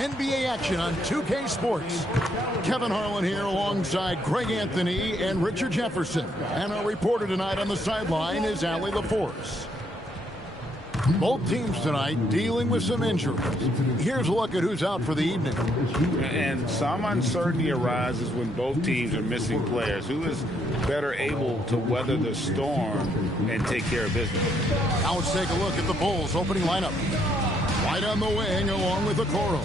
NBA action on 2K Sports. Kevin Harlan here alongside Greg Anthony and Richard Jefferson. And our reporter tonight on the sideline is Allie LaForce. Both teams tonight dealing with some injuries. Here's a look at who's out for the evening. And some uncertainty arises when both teams are missing players. Who is better able to weather the storm and take care of business? Now let's take a look at the Bulls' opening lineup. White on the wing along with Okoro.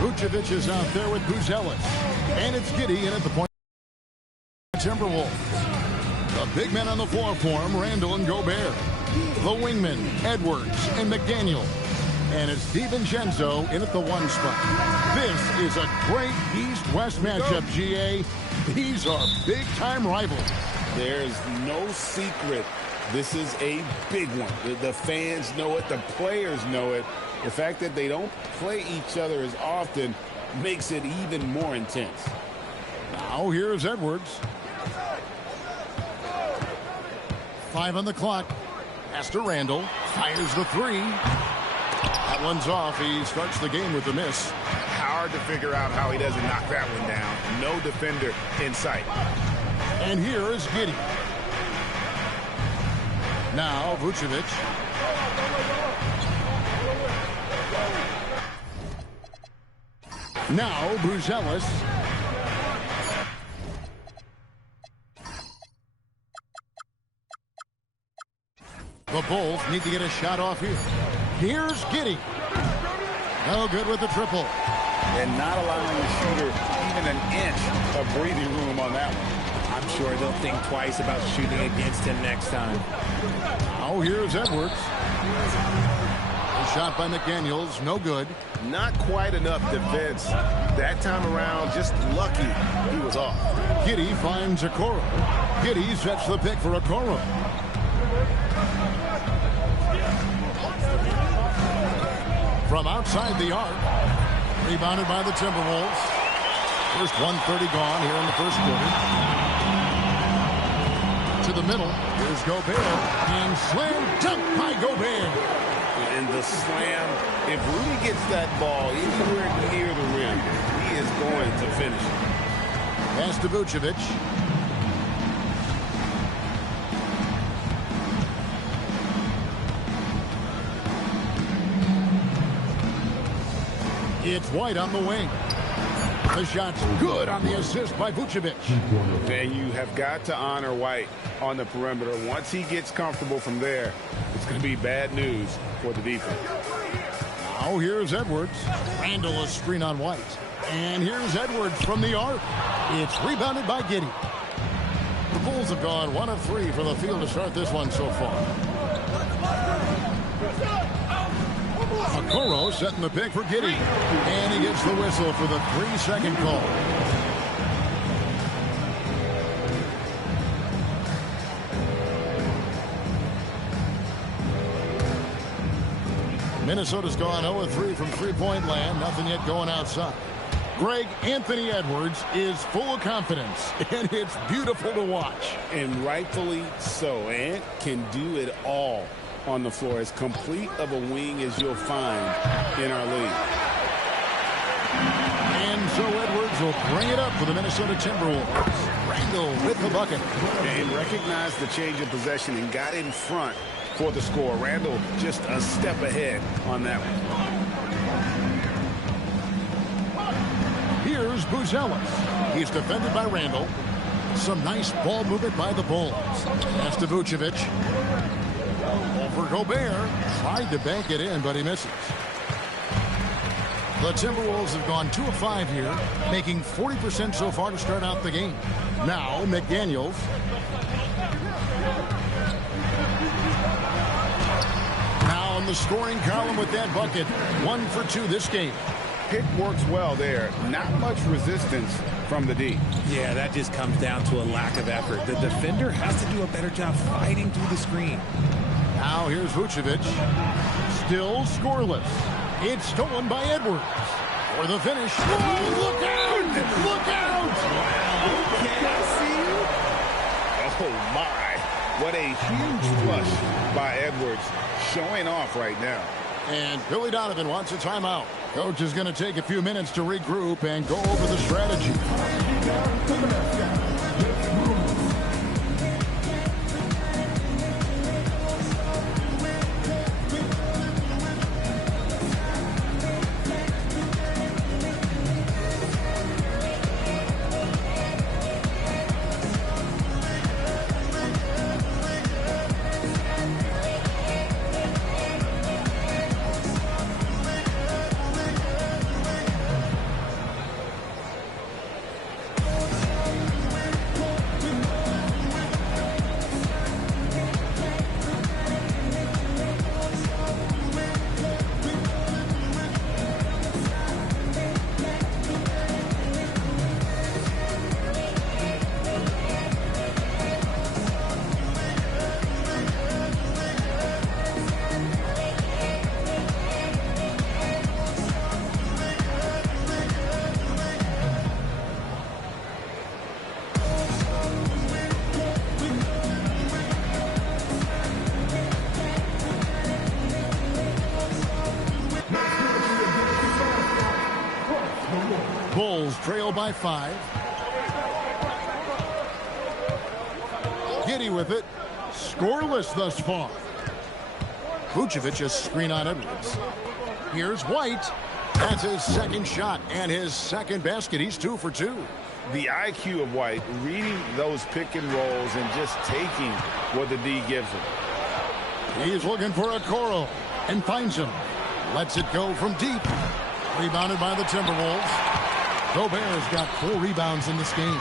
Vucevic is out there with Buzelis. And it's Giddey in at the point. Timberwolves. The big men on the floor for him, Randall and Gobert. The wingmen, Edwards and McDaniel. And it's DiVincenzo in at the one spot. This is a great East-West matchup, GA. These are big-time rivals. There's no secret. This is a big one. The fans know it. The players know it. The fact that they don't play each other as often makes it even more intense. Now here's Edwards. 5 on the clock. Pass to Randall. Fires the three. That one's off. He starts the game with a miss. Hard to figure out how he doesn't knock that one down. No defender in sight. And here is Giddey. Now Vucevic. Now Buzelis. The Bulls need to get a shot off here. Here's Giddey. No good with the triple. And not allowing the shooter even an inch of breathing room on that one. I'm sure they'll think twice about shooting against him next time. Now here's Edwards. A shot by McDaniels, no good. Not quite enough defense. That time around, just lucky he was off. Giddey finds Okoro. Giddey sets the pick for Okoro. From outside the arc. Rebounded by the Timberwolves. First 1:30 gone here in the first quarter. To the middle. Here's Gobert. And slam dunk by Gobert. And the slam, if Rudy gets that ball anywhere near the rim, he is going to finish it. Pass to Vucevic. It's White on the wing. The shot's good on the assist by Vucevic. And you have got to honor White on the perimeter. Once he gets comfortable from there, it's going to be bad news for the defense. Now here's Edwards. Randall a screen on White. And here's Edwards from the arc. It's rebounded by Giddey. The Bulls have gone 1 of 3 from the field to start this one so far. Okoro setting the pick for Giddey. And he gets the whistle for the 3-second call. Minnesota's gone 0-3 from three-point land. Nothing yet going outside. Greg, Anthony Edwards is full of confidence, and it's beautiful to watch. And rightfully so. Ant can do it all on the floor. As complete of a wing as you'll find in our league. And so Edwards will bring it up for the Minnesota Timberwolves. Randall with the bucket. And recognized the change of possession and got in front for the score. Randall just a step ahead on that one. Here's Buzelis. He's defended by Randall. Some nice ball movement by the Bulls. Pass to Vucevic. Over Gobert. Tried to bank it in, but he misses. The Timberwolves have gone 2 of 5 here, making 40% so far to start out the game. Now, McDaniels. Now in the scoring column with that bucket. 1 for 2 this game. Pick works well there. Not much resistance from the D. Yeah, that just comes down to a lack of effort. The defender has to do a better job fighting through the screen. Now here's Vucevic. Still scoreless. It's stolen by Edwards. For the finish. Oh, look out! Look out! Oh, my. What a huge flush by Edwards. Showing off right now. And Billy Donovan wants a timeout. Coach is going to take a few minutes to regroup and go over the strategy. Bulls trail by 5. Giddey with it. Scoreless thus far. Vucevic screen on Edwards. Here's White. That's his second shot and his second basket. He's 2 for 2. The IQ of White, reading those pick and rolls and just taking what the D gives him. He's looking for a Okoro and finds him. Lets it go from deep. Rebounded by the Timberwolves. Gobert's got 4 rebounds in this game.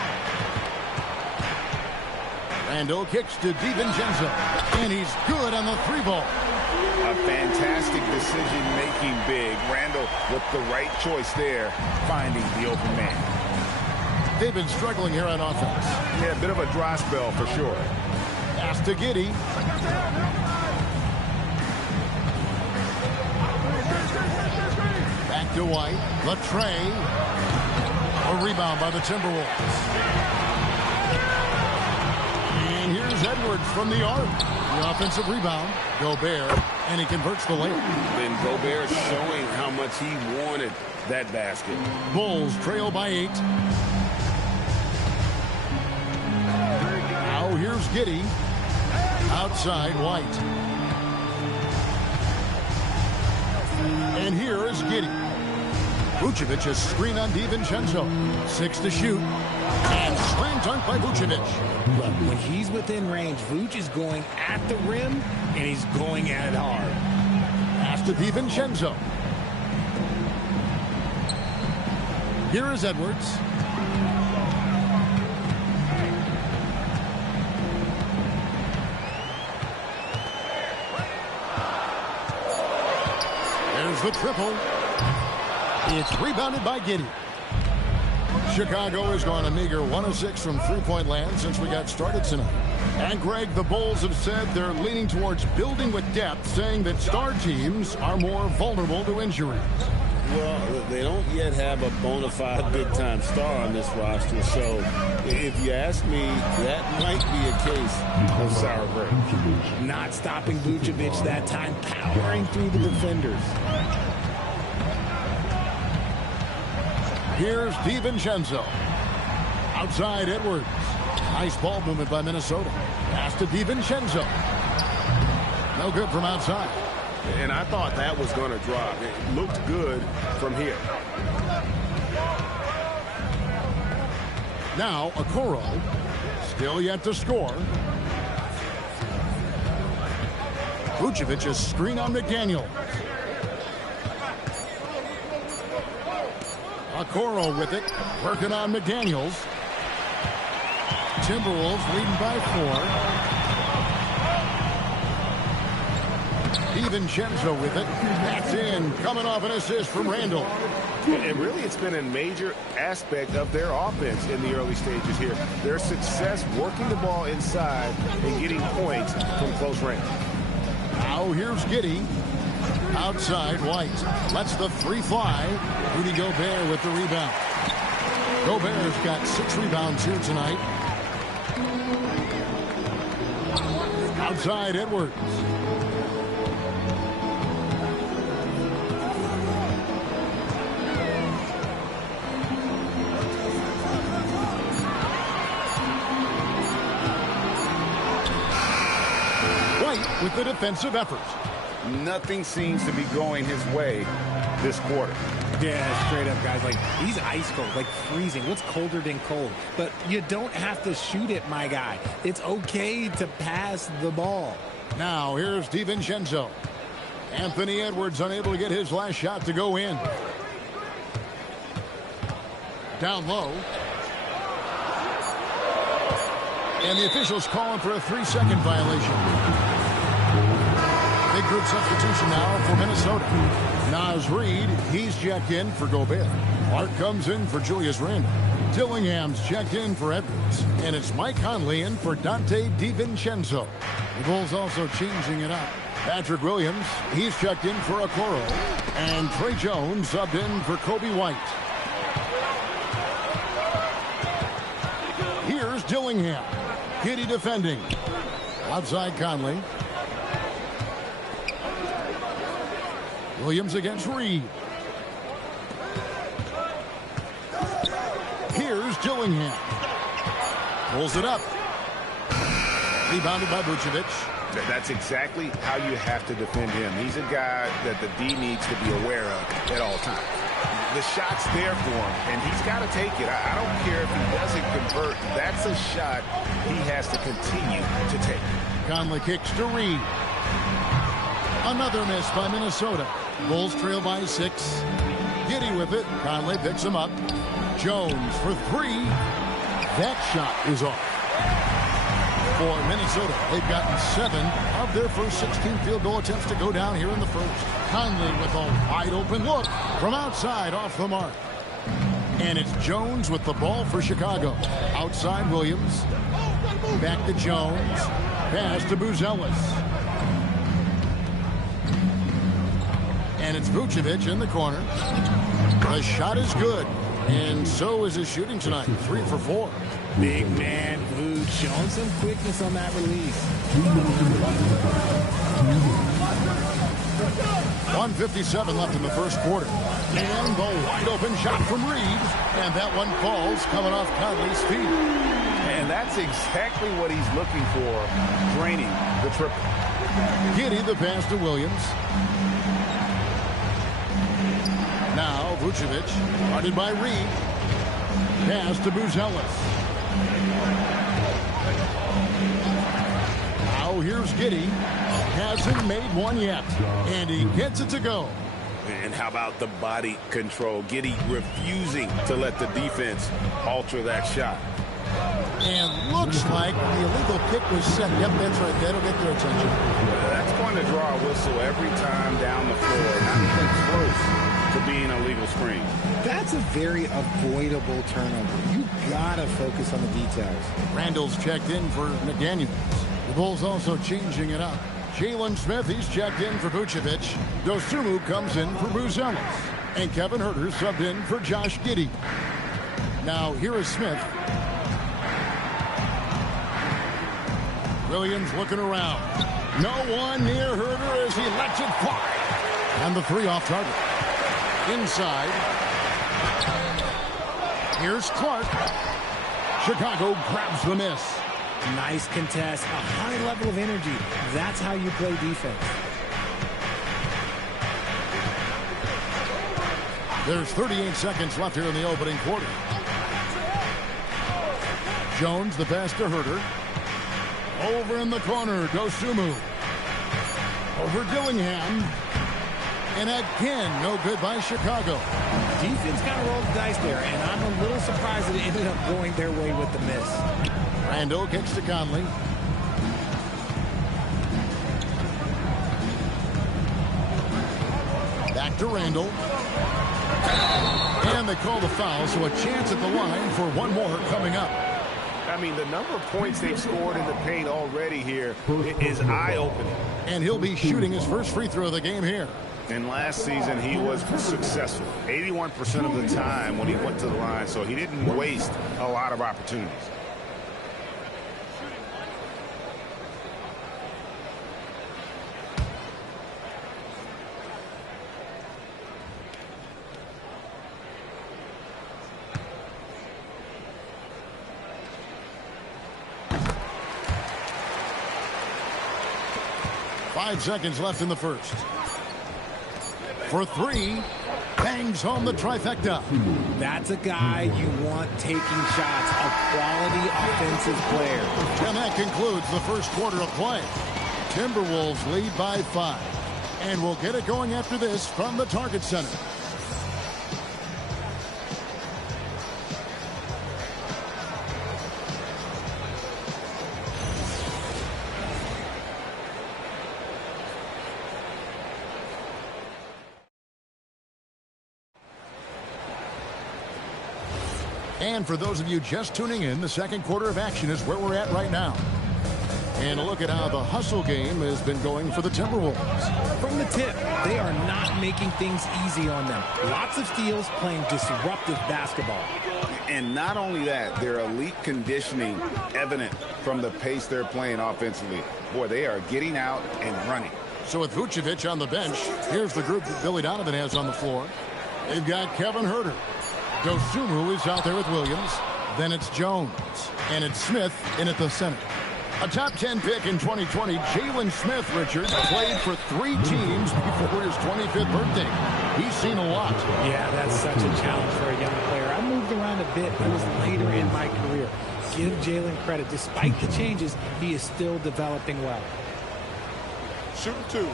Randall kicks to DiVincenzo, and he's good on the 3-ball. A fantastic decision-making big. Randall with the right choice there, finding the open man. They've been struggling here on offense. Yeah, a bit of a dry spell for sure. Pass to Giddey. Back to White. Latrey. A rebound by the Timberwolves. And here's Edwards from the arc. The offensive rebound. Gobert. And he converts the layup. And Gobert showing how much he wanted that basket. Bulls trail by 8. Now here's Giddey. Outside White. And here is Giddey. Vucevic is screen on DiVincenzo. 6 to shoot. And slam dunk by Vucevic. Look, when he's within range, Vuce is going at the rim, and he's going at it hard. Pass to DiVincenzo. Here is Edwards. There's the triple. It's rebounded by Giddey. Chicago has gone a meager 1 of 6 from three-point land since we got started tonight. And Greg, the Bulls have said they're leaning towards building with depth, saying that star teams are more vulnerable to injuries. Well, they don't yet have a bona fide big-time star on this roster, so if you ask me, that might be a case of sour grapes. Not stopping Vucevic that time, powering through the defenders. Here's DiVincenzo. Outside Edwards. Nice ball movement by Minnesota. Pass to DiVincenzo. No good from outside. And I thought that was going to drop. It looked good from here. Now Okoro. Still yet to score. Vucevic screen on McDaniel. Okoro with it, working on McDaniels. Timberwolves leading by 4. DiVincenzo with it. That's in, coming off an assist from Randall. And really, it's been a major aspect of their offense in the early stages here. Their success working the ball inside and getting points from close range. Now here's Giddey. Outside White. Lets the 3 fly. Rudy Gobert with the rebound. Gobert's got 6 rebounds here tonight. Outside Edwards. with the defensive effort. Nothing seems to be going his way this quarter. Yeah, straight up, guys. Like, he's ice cold, like freezing. What's colder than cold? But you don't have to shoot it, my guy. It's okay to pass the ball. Now, here's DiVincenzo. Anthony Edwards unable to get his last shot to go in. Down low. And the officials calling for a 3-second violation. Big group substitution now for Minnesota. Naz Reid, he's checked in for Gobert. Clark comes in for Julius Randle. Dillingham's checked in for Edwards. And it's Mike Conley in for Dante DiVincenzo. The Bulls also changing it up. Patrick Williams, he's checked in for Okoro. And Trey Jones subbed in for Kobe White. Here's Dillingham. Giddey defending. Outside Conley. Williams against Reed. Here's Dillingham. Pulls it up. Rebounded by Vucevic. That's exactly how you have to defend him. He's a guy that the D needs to be aware of at all times. The shot's there for him, and he's got to take it. I don't care if he doesn't convert. That's a shot he has to continue to take. Conley kicks to Reed. Another miss by Minnesota. Bulls trail by 6. Giddey with it. Conley picks him up. Jones for 3. That shot is off. For Minnesota, they've gotten 7 of their first 16 field goal attempts to go down here in the first. Conley with a wide open look from outside off the mark. And it's Jones with the ball for Chicago. Outside Williams. Back to Jones. Pass to Buzelis. And it's Vucevic in the corner. The shot is good. And so is his shooting tonight. 3 for 4. Big man, Vooch, showing some quickness on that release. 1:57 left in the first quarter. And the wide open shot from Reed. And that one falls coming off Conley's feet. And that's exactly what he's looking for, draining the triple. Giddey the pass to Williams. Now Vucevic, guarded by Reed. Pass to Buzelis. Now here's Giddey. Hasn't made one yet. And he gets it to go. And how about the body control? Giddey refusing to let the defense alter that shot. And looks like the illegal kick was set. Yep, that's right. That'll get their attention. That's going to draw a whistle every time down the floor. Not even close to being a legal screen. That's a very avoidable turnover. You gotta focus on the details. Randall's checked in for McDaniels. The Bulls also changing it up. Jalen Smith, he's checked in for Vucevic. Dosunmu comes in for Buzelis. And Kevin Huerter subbed in for Josh Giddey. Now here is Smith. Williams looking around. No one near Huerter as he lets it fly. And the 3 off target. Inside. Here's Clark. Chicago grabs the miss. Nice contest, a high level of energy. That's how you play defense. There's 38 seconds left here in the opening quarter. Jones, the pass to Huerter. Over in the corner, Dosunmu. Over Dillingham. And again, no good by Chicago. Defense kind of rolled the dice there, and I'm a little surprised that it ended up going their way with the miss. Randall kicks to Conley. Back to Randall. And they call the foul, so a chance at the line for one more coming up. I mean, the number of points they've scored in the paint already here is eye-opening. And he'll be shooting his first free throw of the game here. And last season, he was successful 81% of the time when he went to the line, so he didn't waste a lot of opportunities. 5 seconds left in the first. For three, bangs home the trifecta. That's a guy you want taking shots, a quality offensive player. And that concludes the first quarter of play. Timberwolves lead by 5. And we'll get it going after this from the Target Center. And for those of you just tuning in, the second quarter of action is where we're at right now. And a look at how the hustle game has been going for the Timberwolves. From the tip, they are not making things easy on them. Lots of steals, playing disruptive basketball. And not only that, their elite conditioning evident from the pace they're playing offensively. Boy, they are getting out and running. So with Vucevic on the bench, here's the group that Billy Donovan has on the floor. They've got Kevin Huerter. Dosunmu is out there with Williams. Then it's Jones. And it's Smith in at the center. A top 10 pick in 2020, Jalen Smith, Richard, played for 3 teams before his 25th birthday. He's seen a lot. Yeah, that's such a challenge for a young player. I moved around a bit. It was later in my career. Give Jalen credit. Despite the changes, he is still developing well. Shooting 2.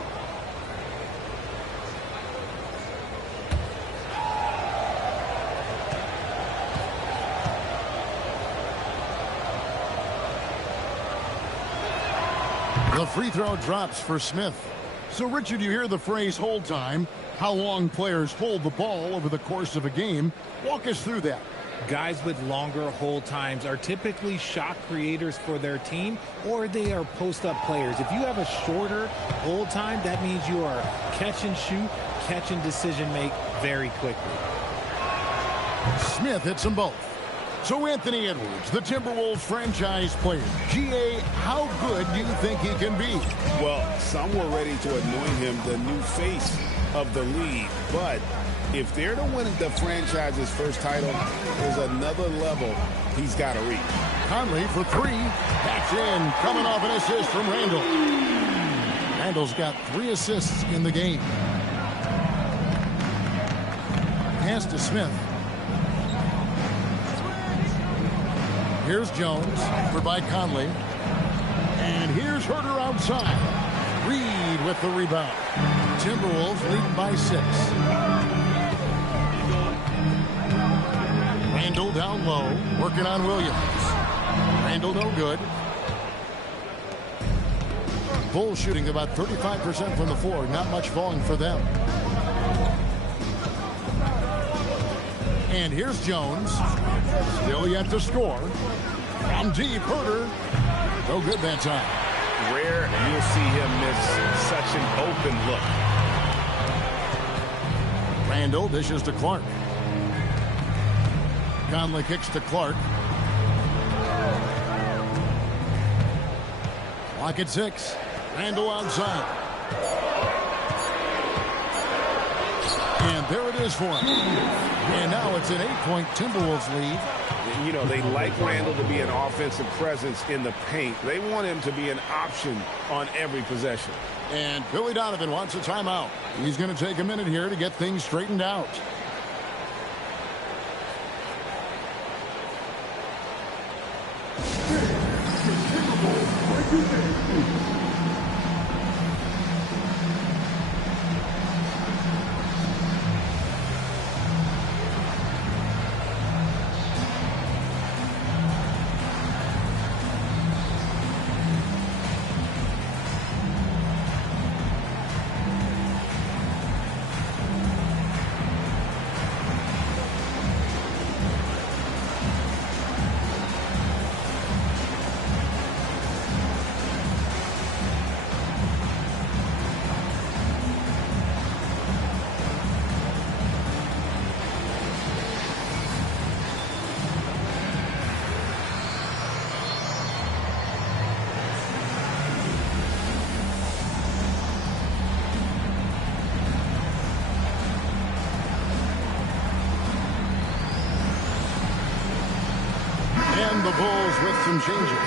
The free throw drops for Smith. So, Richard, you hear the phrase hold time, how long players hold the ball over the course of a game. Walk us through that. Guys with longer hold times are typically shot creators for their team, or they are post-up players. If you have a shorter hold time, that means you are catch and shoot, catch and decision make very quickly. Smith hits them both. So Anthony Edwards, the Timberwolves franchise player. GA, how good do you think he can be? Well, some were ready to anoint him the new face of the league. But if they're to win the franchise's first title, there's another level he's got to reach. Conley for 3. That's in. Coming off an assist from Randall. Randall's got 3 assists in the game. Pass to Smith. Here's Jones for by Conley. And here's Huerter outside. Reed with the rebound. Timberwolves lead by 6. Randall down low, working on Williams. Randall no good. Bulls shooting about 35% from the floor. Not much falling for them. And here's Jones. Still yet to score. From deep, Huerter. No good that time. Rare you'll see him miss such an open look. Randall dishes to Clark. Conley kicks to Clark. Clock at 6. Randall outside. And there it is for him. And now it's an 8-point Timberwolves lead. You know, they like Randall to be an offensive presence in the paint. They want him to be an option on every possession. And Billy Donovan wants a timeout. He's going to take a minute here to get things straightened out. And the Bulls with some changes.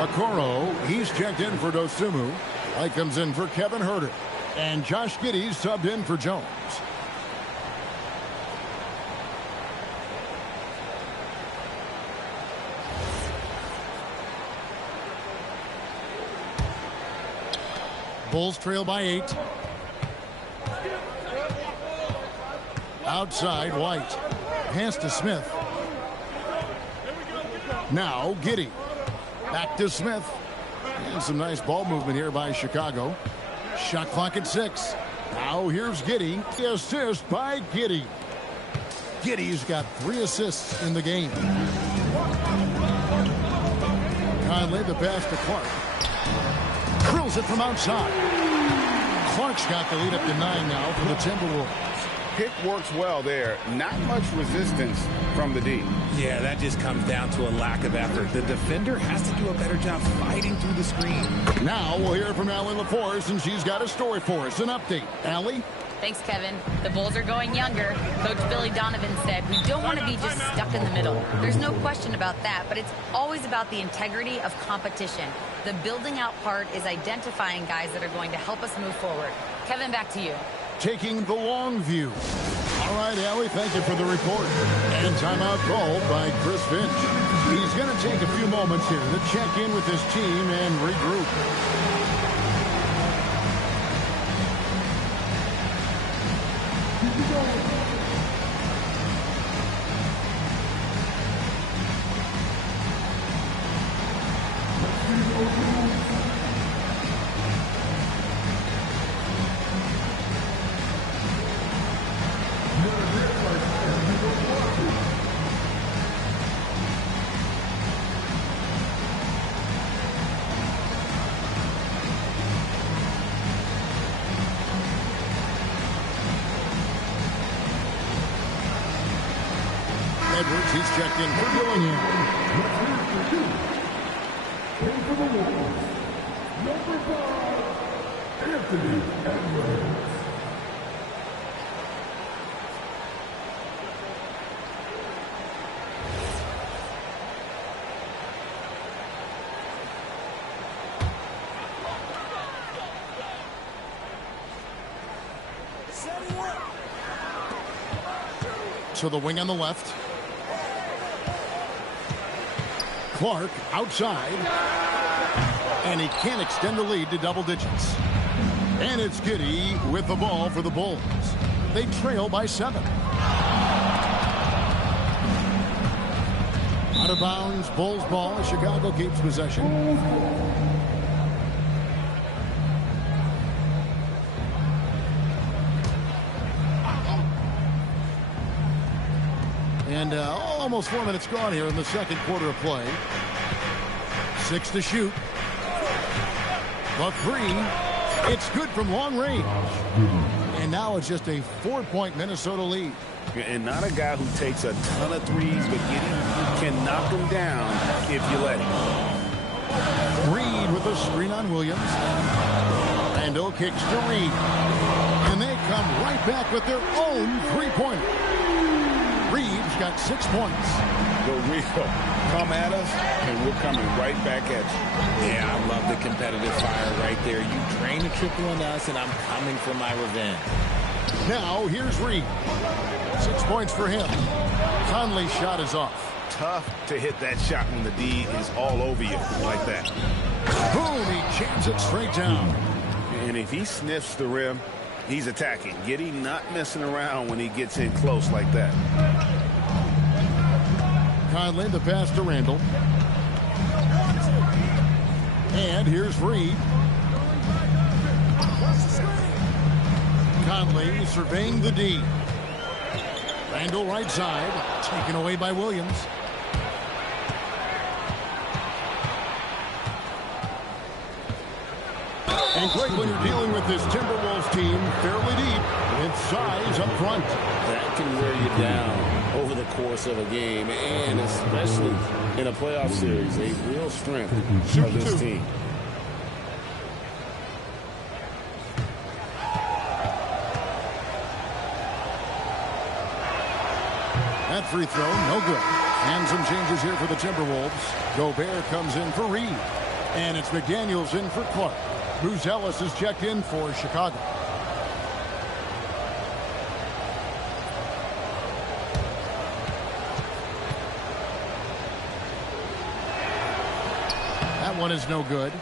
Okoro, he's checked in for Dosunmu. Light comes in for Kevin Herter. And Josh Giddey subbed in for Jones. Bulls trail by 8. Outside, White. Pass to Smith. Now, Giddey. Back to Smith. And some nice ball movement here by Chicago. Shot clock at 6. Now here's Giddey. The assist by Giddey. Giddey's got 3 assists in the game. Conley, the pass to Clark. Drills it from outside. Clark's got the lead up to 9 now for the Timberwolves. Pick works well there. Not much resistance from the D. Yeah, that just comes down to a lack of effort. The defender has to do a better job fighting through the screen. Now we'll hear from Allie LaForce, and she's got a story for us. An update. Allie? Thanks, Kevin. The Bulls are going younger. Coach Billy Donovan said, we don't want to be just stuck in the middle. There's no question about that, but it's always about the integrity of competition. The building out part is identifying guys that are going to help us move forward. Kevin, back to you. Taking the long view. All right, Allie, thank you for the report. And timeout called by Chris Finch. He's going to take a few moments here to check in with his team and regroup. Edwards, he's checked in for Dillingham. Number 5, Anthony Edwards. To the wing on the left. Clark outside. And he can't extend the lead to double digits. And it's Giddey with the ball for the Bulls. They trail by 7. Out of bounds, Bulls ball. Chicago keeps possession. And almost 4 minutes gone here in the second quarter of play. 6 to shoot. The 3. It's good from long range. And now it's just a 4-point Minnesota lead. And not a guy who takes a ton of threes, but Giddey can knock them down if you let him. Reed with a screen on Williams. Randall kicks to Reed. And they come right back with their own three-pointer. Reeves got 6 points. Go Rico. Come at us, and we're coming right back at you. Yeah, I love the competitive fire right there. You drain a triple on us, and I'm coming for my revenge. Now, here's Reed. 6 points for him. Conley's shot is off. Tough to hit that shot when the D is all over you like that. Boom, he jams it straight down. And if he sniffs the rim, he's attacking. Giddey not messing around when he gets in close like that. Conley, the pass to Randall. And here's Reed. Conley surveying the D. Randall right side, taken away by Williams. And great when you're dealing with this Timberwolves team, fairly deep, with size up front. That can wear you down over the course of a game, and especially in a playoff series, a real strength of this team. That free throw, no good. And some changes here for the Timberwolves. Gobert comes in for Reed. And it's McDaniels in for Clark. Ellis is checked in for Chicago. That one is no good.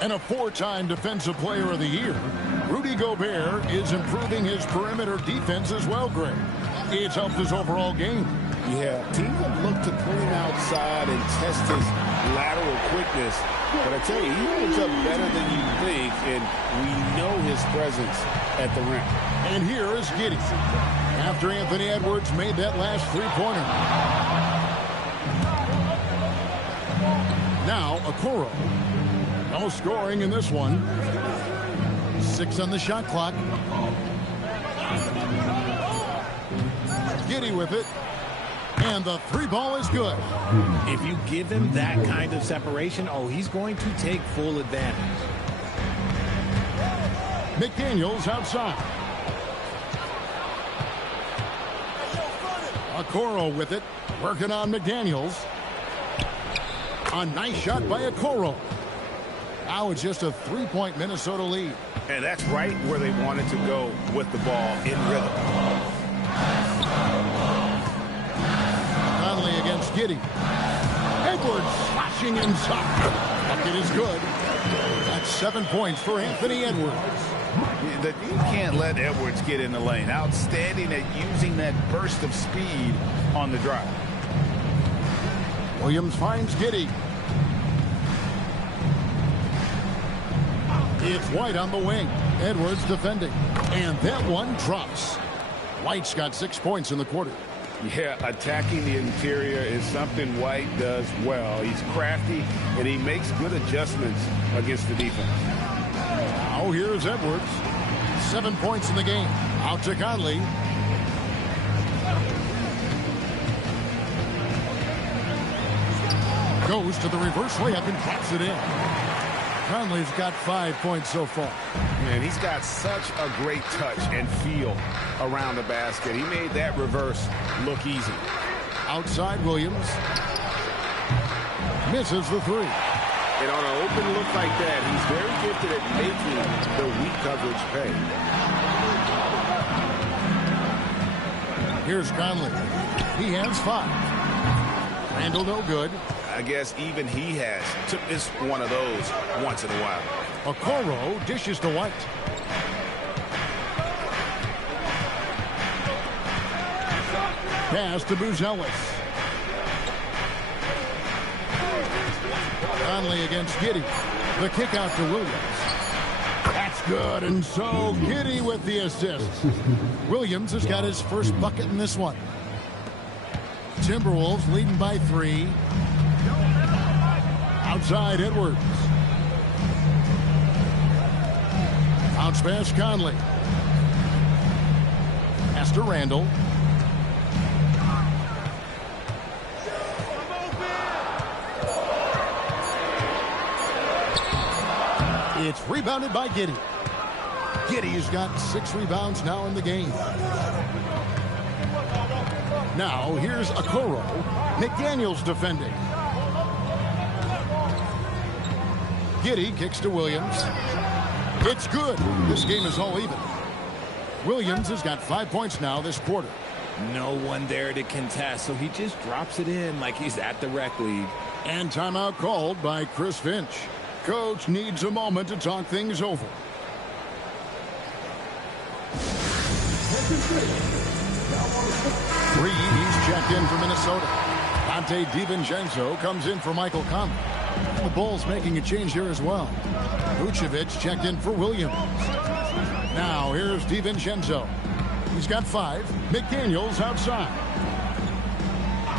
And a 4-time Defensive Player of the Year, Rudy Gobert is improving his perimeter defense as well, Greg. It's helped his overall game. Yeah, teams have looked to pull him outside and test his lateral quickness. But I tell you, he holds up better than you think, and we know his presence at the rim. And here is Giddey after Anthony Edwards made that last three-pointer. Now, Okoro. No scoring in this one. 6 on the shot clock. Giddey with it. And the three ball is good. If you give him that kind of separation, oh, he's going to take full advantage. McDaniels outside. Okoro with it. Working on McDaniels. A nice shot by Okoro. Now it's just a 3-point Minnesota lead. And that's right where they wanted to go with the ball in rhythm. Conley against Giddey. Edwards slashing inside. Bucket is good. That's 7 points for Anthony Edwards. You can't let Edwards get in the lane. Outstanding at using that burst of speed on the drive. Williams finds Giddey. It's White on the wing. Edwards defending. And that one drops. White's got 6 points in the quarter. Yeah, attacking the interior is something White does well. He's crafty, and he makes good adjustments against the defense. Now here's Edwards. 7 points in the game. Out to Conley. Goes to the reverse layup and drops it in. Conley's got 5 points so far. Man, he's got such a great touch and feel around the basket. He made that reverse look easy. Outside Williams. Misses the three. And on an open look like that, he's very gifted at making the weak coverage pay. Here's Conley. He has 5. Randall no good. I guess even he has to miss one of those once in a while. Okoro dishes to White. Pass to Ellis. Conley against Giddey. The kick out to Williams. That's good, and so Giddey with the assist. Williams has got his first bucket in this one. Timberwolves leading by 3. Outside Edwards. Bounce pass Conley. Pass to Randall. It's rebounded by Giddey. Giddey's got 6 rebounds now in the game. Now here's Okoro. McDaniels defending. Giddey kicks to Williams. It's good. This game is all even. Williams has got 5 points now this quarter. No one there to contest, so he just drops it in like he's at the rec league. And timeout called by Chris Finch. Coach needs a moment to talk things over. He's checked in for Minnesota. Dante DiVincenzo comes in for Michael Conley. The Bulls making a change here as well. Vucevic checked in for Williams. Now here's DiVincenzo. He's got 5. McDaniels outside.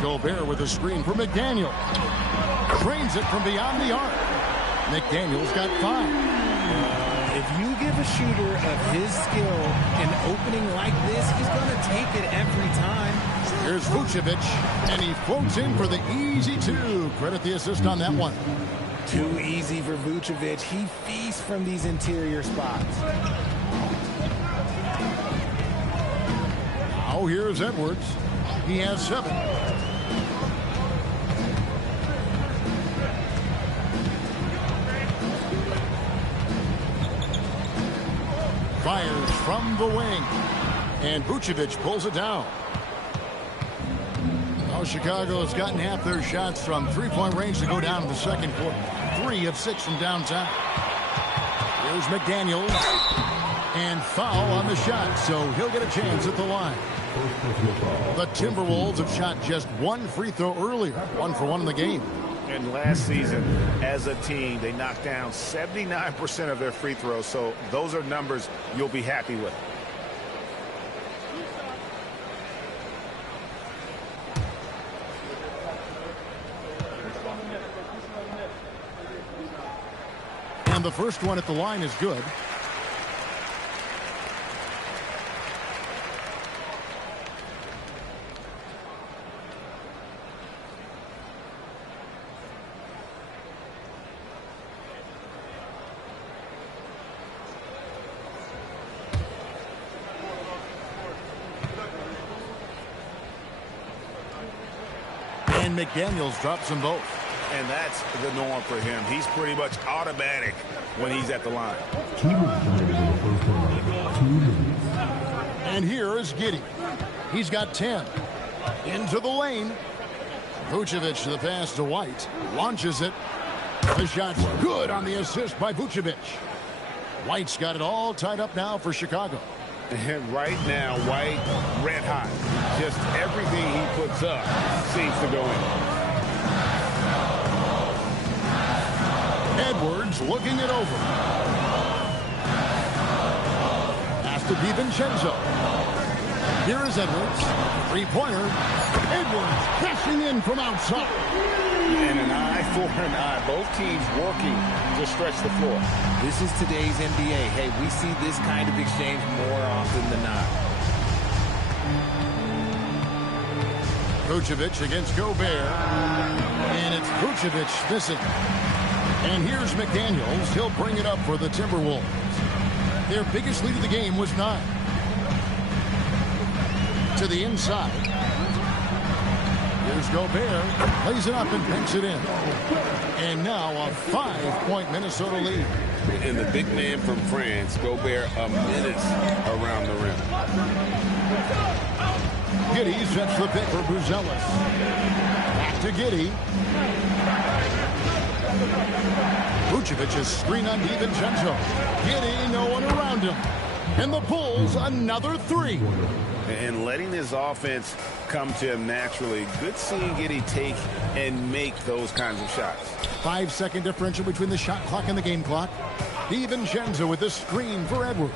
Gobert with a screen for McDaniel. Drains it from beyond the arc. McDaniels got 5. If you give a shooter of his skill an opening like this, he's going to take it every time. Here's Vucevic, and he floats in for the easy 2. Credit the assist on that one. Too easy for Vucevic. He feasts from these interior spots. Now here's Edwards. He has 7. from the wing. And Vucevic pulls it down. Now Chicago has gotten half their shots from three-point range to go down in the second quarter. 3 of 6 from downtown. Here's McDaniels. And foul on the shot, so he'll get a chance at the line. The Timberwolves have shot just 1 free throw earlier. 1 for 1 in the game. And last season, as a team, they knocked down 79% of their free throws, so those are numbers you'll be happy with. And the first one at the line is good. And McDaniels drops them both. And that's the norm for him. He's pretty much automatic when he's at the line. And here is Giddey. He's got 10. Into the lane. Vucevic to the pass to White. Launches it. The shot's good on the assist by Vucevic. White's got it all tied up now for Chicago. And right now, White red hot. Just everything he puts up seems to go in. Edwards looking it over. Pass to DiVincenzo. Here is Edwards. Three-pointer. Edwards cashing in from outside. And an eye for an eye. Both teams working to stretch the floor. This is today's NBA. Hey, we see this kind of exchange more often than not. Vucevic against Gobert. And it's Vucevic missing. And here's McDaniels. He'll bring it up for the Timberwolves. Their biggest lead of the game was 9. To the inside. Here's Gobert. Plays it up and banks it in. And now a 5-point Minnesota lead. And the big man from France, Gobert, a menace around the rim. Giddey sets the pick for Buzelis. Back to Giddey. Vucevic's screen on DiVincenzo. Giddey, no one around him. And the Bulls, another 3. And letting his offense come to him naturally. Good seeing Giddey take and make those kinds of shots. 5-second differential between the shot clock and the game clock. DiVincenzo with the screen for Edwards.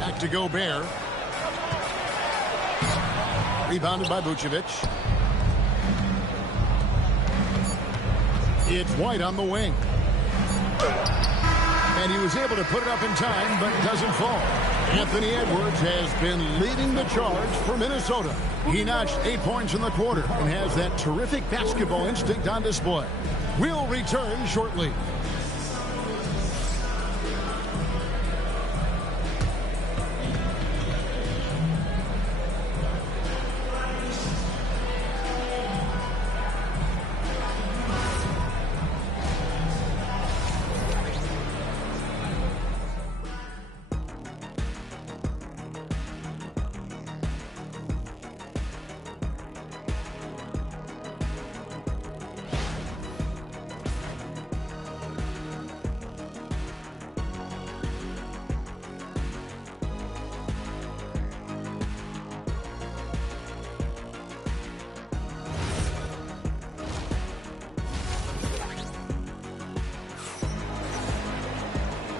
Back to Gobert. Rebounded by Vucevic. It's White on the wing. And he was able to put it up in time, but doesn't fall. Anthony Edwards has been leading the charge for Minnesota. He notched 8 points in the quarter and has that terrific basketball instinct on display. We'll return shortly.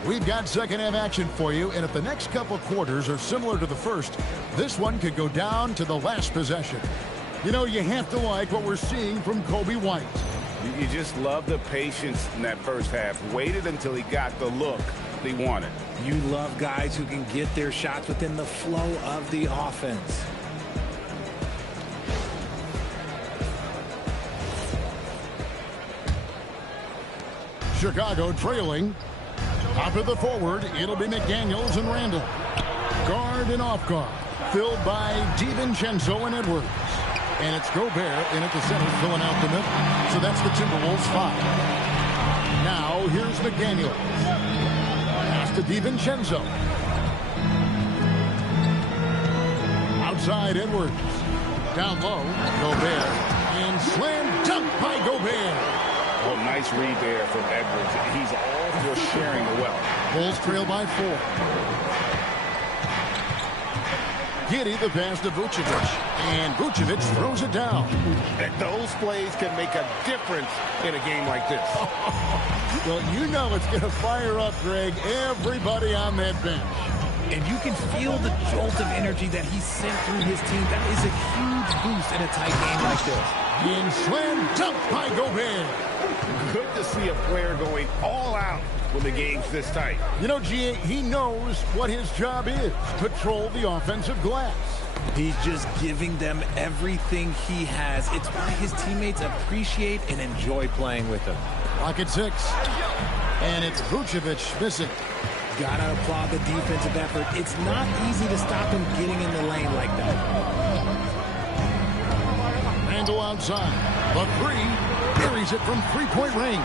We've got second half action for you, and if the next couple quarters are similar to the first, this one could go down to the last possession. You know, you have to like what we're seeing from Kobe White. You just love the patience in that first half. Waited until he got the look he wanted. You love guys who can get their shots within the flow of the offense. Chicago trailing. Top of the forward, it'll be McDaniels and Randall. Guard and off guard, filled by DiVincenzo and Edwards. And it's Gobert in at the center, filling out the middle. So that's the Timberwolves 5. Now Now here's McDaniel. Pass to DiVincenzo. Outside Edwards. Down low, Gobert. And slam dunk by Gobert. Oh, nice read there from Edwards. He's all for sharing the wealth. Bulls trail by 4. Giddey the pass to Vucevic. And Vucevic throws it down. Those plays can make a difference in a game like this. Well, you know it's going to fire up, Greg, everybody on that bench. And you can feel the jolt of energy that he sent through his team. That is a huge boost in a tight game like this. And slam dunk by Gobert. Good to see a player going all out when the game's this tight. You know, G.A., he knows what his job is. Patrol the offensive glass. He's just giving them everything he has. It's why his teammates appreciate and enjoy playing with him. Clock at 6. And it's Vucevic missing. Gotta applaud the defensive effort. It's not easy to stop him getting in the lane like that. Randle outside. The 3. Buries it from three-point range.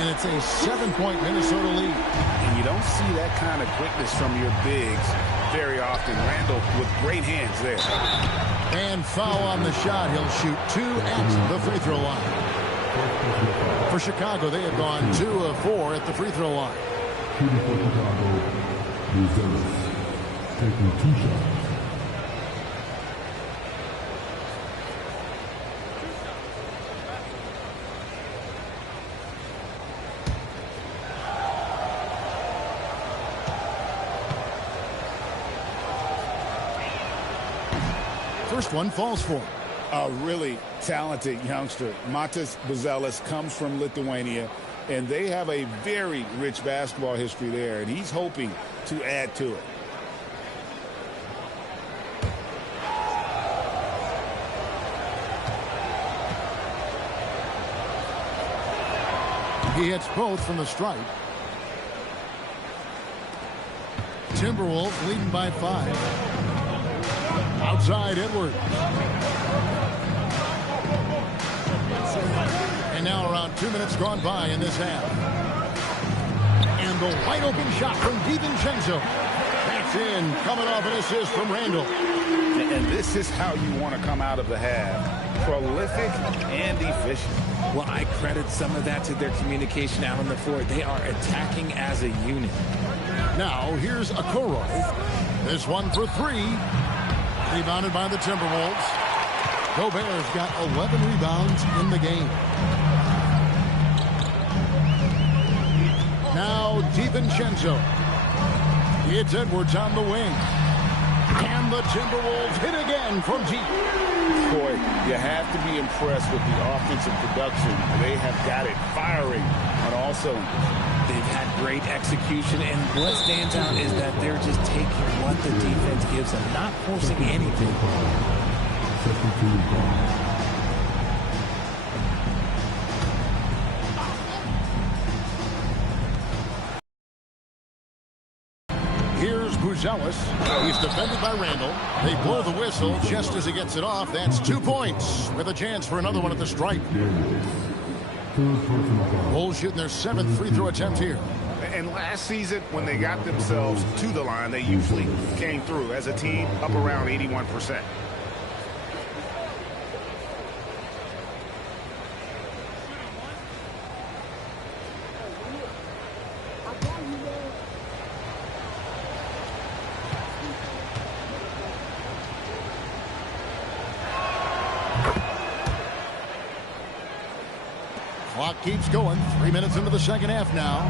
And it's a 7-point Minnesota lead. And you don't see that kind of quickness from your bigs very often. Randle with great hands there. And foul on the shot. He'll shoot 2 at the free throw line. For Chicago, they have gone 2 of 4 at the free throw line. Shooting for Chicago, Buzelis, taking 2 shots. First one falls for him. A really talented youngster. Matas Buzelis comes from Lithuania, and they have a very rich basketball history there, and he's hoping to add to it. He hits both from the stripe. Timberwolves leading by 5. Outside Edwards. And now around 2 minutes gone by in this half. And the wide open shot from DiVincenzo. That's in, coming off an assist from Randle. And this is how you want to come out of the half. Prolific and efficient. Well, I credit some of that to their communication out on the floor. They are attacking as a unit. Now here's Okoro. This one for 3. Rebounded by the Timberwolves. Gobert's got 11 rebounds in the game. Now DiVincenzo. It's Edwards on the wing. And the Timberwolves hit again from deep. Boy, you have to be impressed with the offensive production. They have got it firing on all cylinders. They've had great execution, and what stands out is that they're just taking what the defense gives them, not forcing anything. Here's Buzelis. He's defended by Randle. They blow the whistle just as he gets it off. That's 2 points with a chance for another one at the stripe. Bulls shooting their 7th free throw attempt here. And last season, when they got themselves to the line, they usually came through as a team up around 81%. Clock keeps going. 3 minutes into the second half now.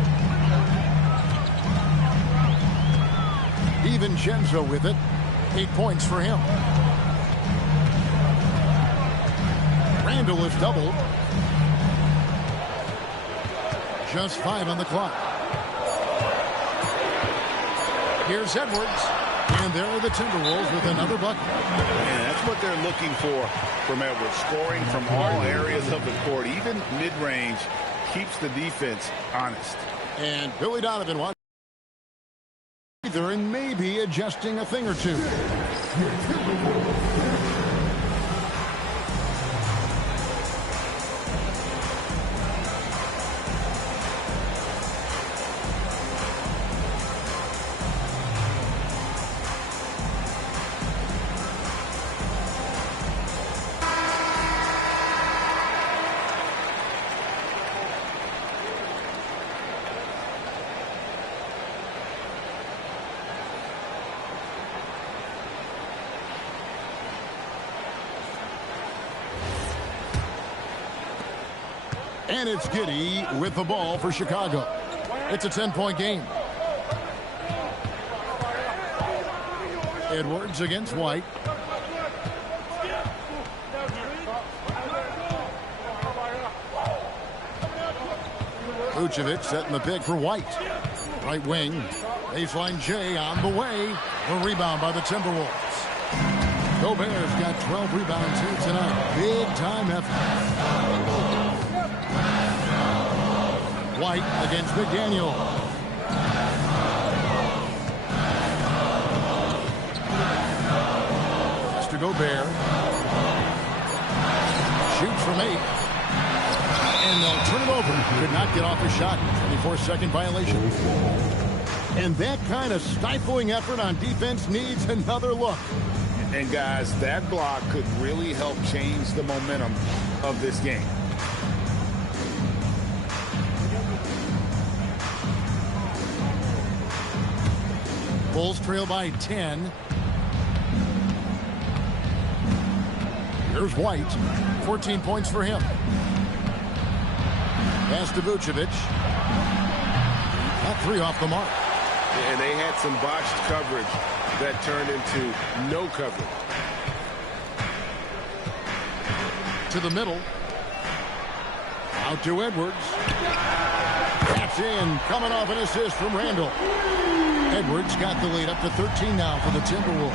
DiVincenzo with it. 8 points for him. Randle is doubled. Just 5 on the clock. Here's Edwards. And there are the Timberwolves with another bucket. And that's what they're looking for from Edwards. Scoring from all areas of the court, even mid-range, keeps the defense honest. And Billy Donovan watching either and maybe adjusting a thing or two. And it's Giddey with the ball for Chicago. It's a 10-point game. Edwards against White. Vucevic setting the pick for White. Right wing. Baseline J on the way. The rebound by the Timberwolves. Gobert's got 12 rebounds here tonight. Big time effort. White against McDaniel. Mr. Gobert. Shoots from 8. And they'll turn it over. Could not get off a shot. 24-second violation. And that kind of stifling effort on defense needs another look. And guys, that block could really help change the momentum of this game. Bulls trail by 10. Here's White. 14 points for him. Pass to Vucevic. Got 3 off the mark. And they had some botched coverage that turned into no coverage. To the middle. Out to Edwards. That's in. Coming off an assist from Randall. Edwards got the lead up to 13 now for the Timberwolves.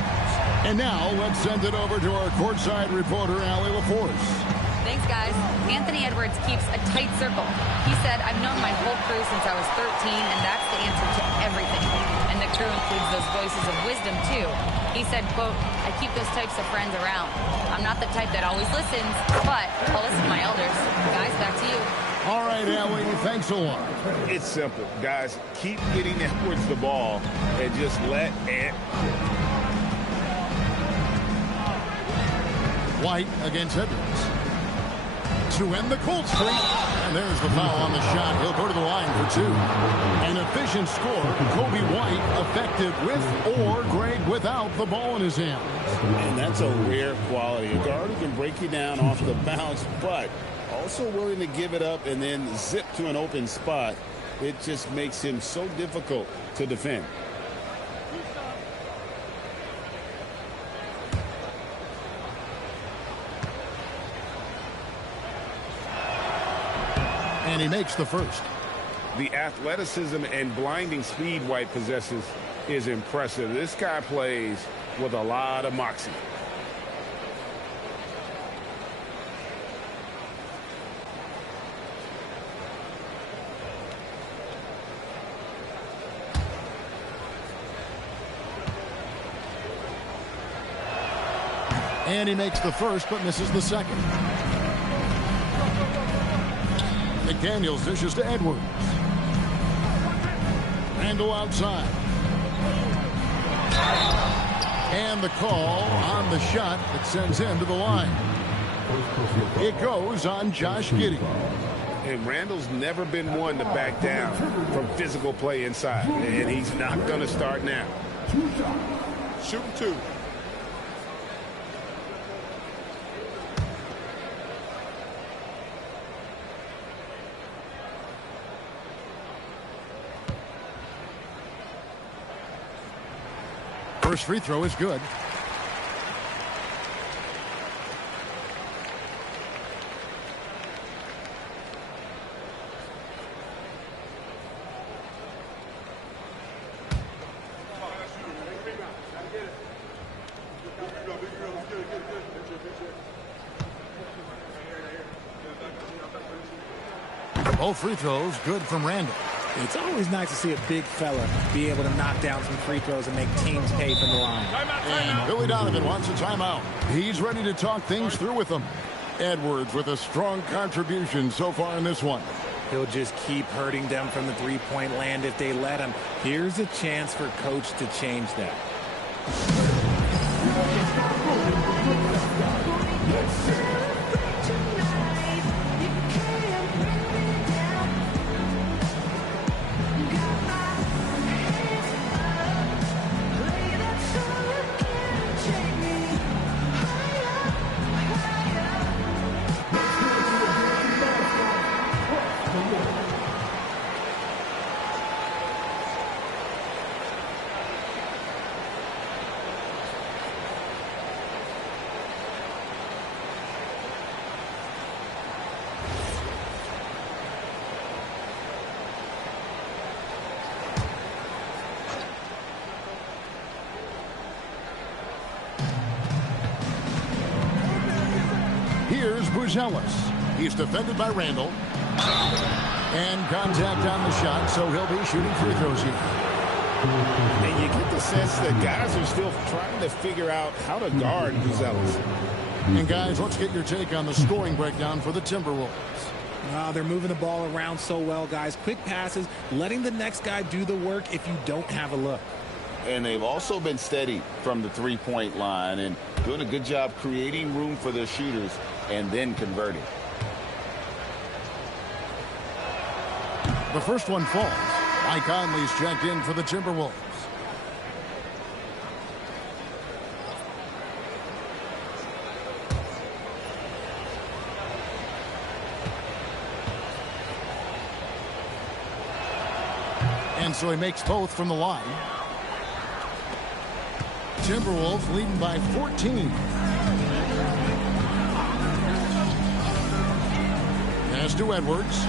And now let's send it over to our courtside reporter, Allie LaForce. Thanks, guys. Anthony Edwards keeps a tight circle. He said, I've known my whole crew since I was 13, and that's the answer to everything. And the crew includes those voices of wisdom, too. He said, quote, I keep those types of friends around. I'm not the type that always listens, but I'll listen to my elders. Guys, back to you. All right, Allie, thanks a lot. It's simple. Guys, keep getting Edwards the ball and just let White against Edwards. To end the cold streak. And there's the foul on the shot. He'll go to the line for 2. An efficient score. Kobe White effective with or great without the ball in his hand. And that's a rare quality. A guard who can break you down off the bounce, but also willing to give it up and then zip to an open spot. It just makes him so difficult to defend. And he makes the first. The athleticism and blinding speed White possesses is impressive. This guy plays with a lot of moxie. And he makes the first, but misses the second. McDaniels dishes to Edwards. Randall outside. And the call on the shot that sends him to the line. It goes on Josh Giddey. And Randall's never been one to back down from physical play inside. And he's not going to start now. Shooting 2. First free throw is good. Both free throws good from Randall. It's always nice to see a big fella be able to knock down some free throws and make teams pay from the line. And Billy Donovan wants a timeout. He's ready to talk things through with them. Edwards with a strong contribution so far in this one. He'll just keep hurting them from the three-point land if they let him. Here's a chance for coach to change that. Buzelis. He's defended by Randall. And contact on the shot, so he'll be shooting free throws here. And you get the sense that guys are still trying to figure out how to guard Buzelis. And guys, let's get your take on the scoring breakdown for the Timberwolves. They're moving the ball around so well, guys. Quick passes, letting the next guy do the work if you don't have a look. And they've also been steady from the three-point line and doing a good job creating room for their shooters and then converting. The first one falls. Mike Conley's checked in for the Timberwolves. And so he makes both from the line. Timberwolves leading by 14. Pass to Edwards.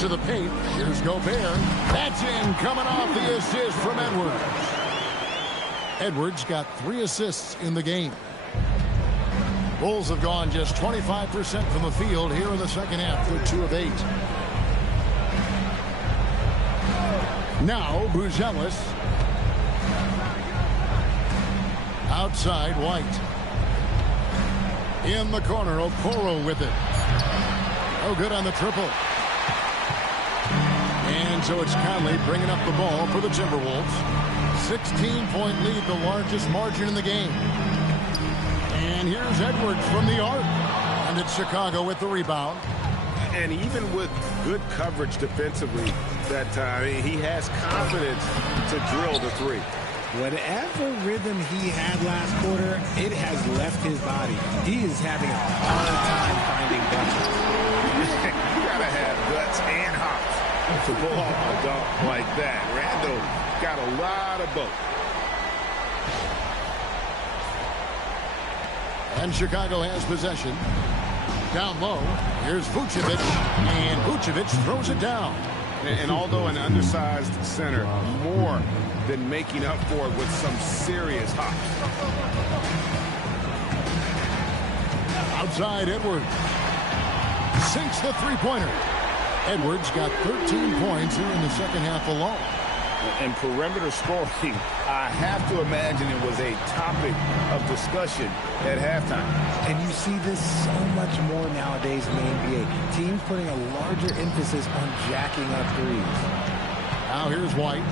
To the paint. Here's Gobert. That's in, coming off the assist from Edwards. Edwards got 3 assists in the game. Bulls have gone just 25% from the field here in the second half. They're 2 of 8. Now Buzelis. Outside White. In the corner, Okoro with it. Oh, good on the triple. And so it's Conley bringing up the ball for the Timberwolves. 16-point lead, the largest margin in the game. And here's Edwards from the arc. And it's Chicago with the rebound. And even with good coverage defensively that time, he has confidence to drill the three. Whatever rhythm he had last quarter, it has left his body. He is having a hard time finding buckets. You got to have guts and hops to pull off a dunk like that. Randall got a lot of both. And Chicago has possession. Down low, here's Vucevic, and Vucevic throws it down. And although an undersized center, more than making up for it with some serious hops. Outside Edwards. Sinks the three-pointer. Edwards got 13 points here in the second half alone. And perimeter scoring, I have to imagine it was a topic of discussion at halftime. And you see this so much more nowadays in the NBA. Teams putting a larger emphasis on jacking up threes. Now here's White.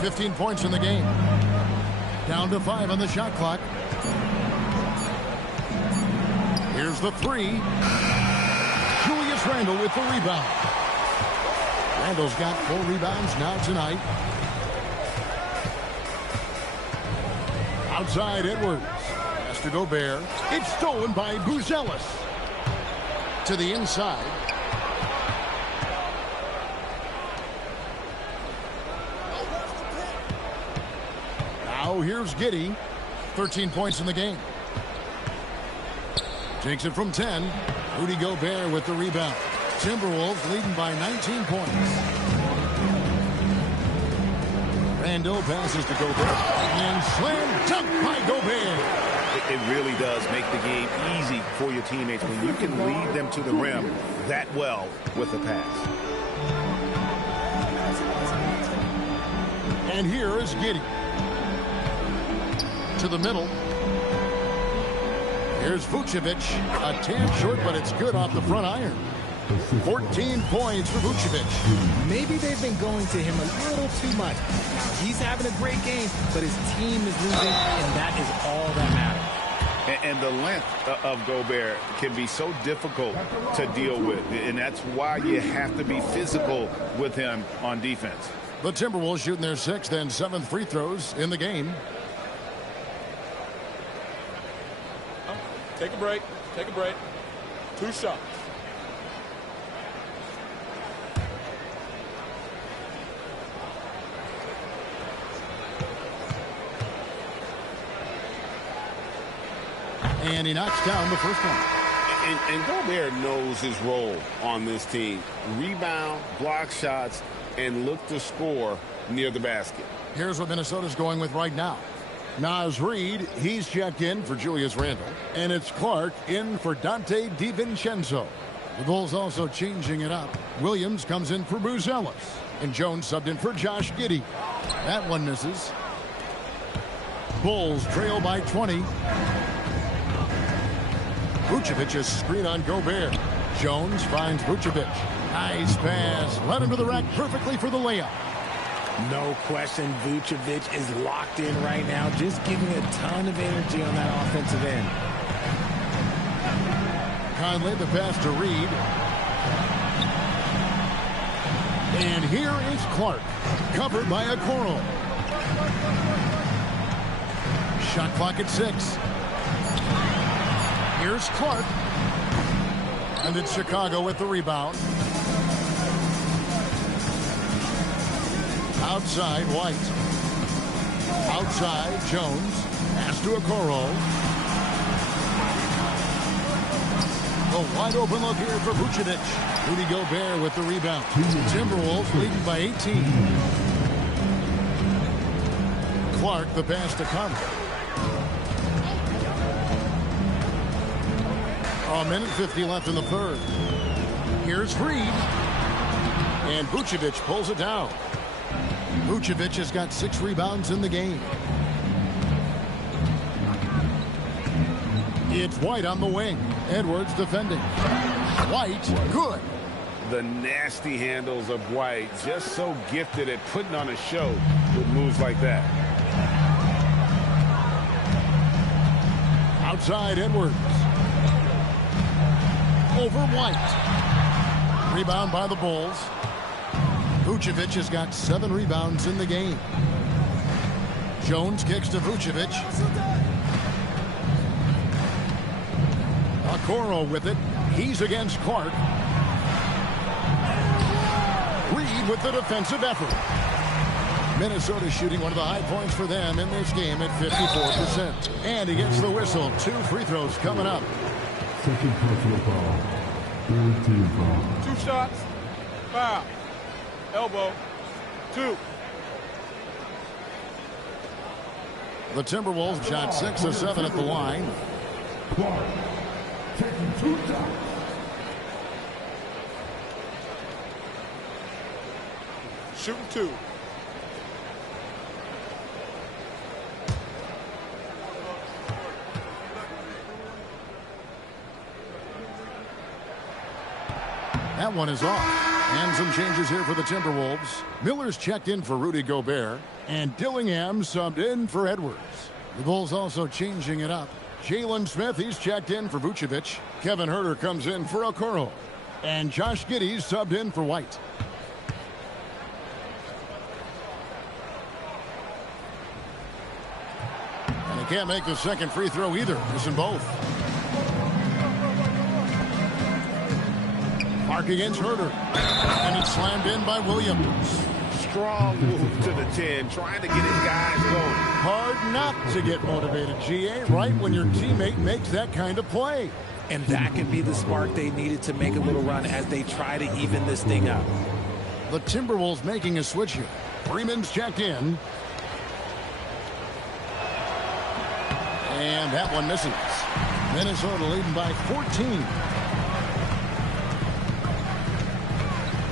15 points in the game. Down to 5 on the shot clock. Here's the three. Julius Randle with the rebound. Randle's got 4 rebounds now tonight. Outside Edwards. Has to Gobert. It's stolen by Buzelis. To the inside. Now here's Giddey. 13 points in the game. Takes it from 10. Rudy Gobert with the rebound. Timberwolves leading by 19 points. Randall passes to Gobert. And slam dunk by Gobert. It really does make the game easy for your teammates when you can lead them to the rim that well with a pass. And here is Giddey. To the middle. Here's Vucevic. A tad short, but it's good off the front iron. 14 points for Vucevic. Maybe they've been going to him a little too much. Now, he's having a great game, but his team is losing, and that is all that matters. And the length of Gobert can be so difficult to deal with, and that's why you have to be physical with him on defense. The Timberwolves shooting their 6th and 7th free throws in the game. Take a break. Take a break. 2 shots. And he knocks down the first one. And Gobert knows his role on this team. Rebound, block shots, and look to score near the basket. Here's what Minnesota's going with right now. Naz Reid, he's checked in for Julius Randle. And it's Clark in for Dante DiVincenzo. The Bulls also changing it up. Williams comes in for Bruce Ellis. And Jones subbed in for Josh Giddey. That one misses. Bulls trail by 20. Vucevic's screen on Gobert. Jones finds Vucevic. Nice pass. Led him to the rack perfectly for the layup. No question, Vucevic is locked in right now, just giving a ton of energy on that offensive end. Conley, the pass to Reid. And here is Clark, covered by Okoro. Shot clock at 6. Here's Clark. And it's Chicago with the rebound. Outside, White. Outside, Jones. Pass to Okoro. A wide open look here for Vucevic. Rudy Gobert with the rebound. Timberwolves leading by 18. Clark, the pass to Conley. A minute 50 left in the third. Here's Reid. And Vucevic pulls it down. Vucevic has got 6 rebounds in the game. It's White on the wing. Edwards defending. White, good. The nasty handles of White, just so gifted at putting on a show with moves like that. Outside, Edwards. Over White. Rebound by the Bulls. Vucevic has got 7 rebounds in the game. Jones kicks to Vucevic. Okoro with it. He's against Clark. Reid with the defensive effort. Minnesota shooting one of the high points for them in this game at 54%. And he gets the whistle. 2 free throws coming up. Second personal foul. Third team foul. 2 shots. Foul. Elbow. 2. The Timberwolves shot 6 of 7 at the line. Clark taking 2 shots. Shooting 2. That one is off. And some changes here for the Timberwolves. Miller's checked in for Rudy Gobert. And Dillingham subbed in for Edwards. The Bulls also changing it up. Jalen Smith, he's checked in for Vucevic. Kevin Huerter comes in for Okoro. And Josh Giddey subbed in for White. And he can't make the second free throw either. Missing both. Mark against Huerter. And it's slammed in by Williams. Strong move to the 10, trying to get his guys going. Hard not to get motivated, GA, right when your teammate makes that kind of play. And that could be the spark they needed to make a little run as they try to even this thing up. The Timberwolves making a switch here. Freeman's checked in. And that one misses. Minnesota leading by 14.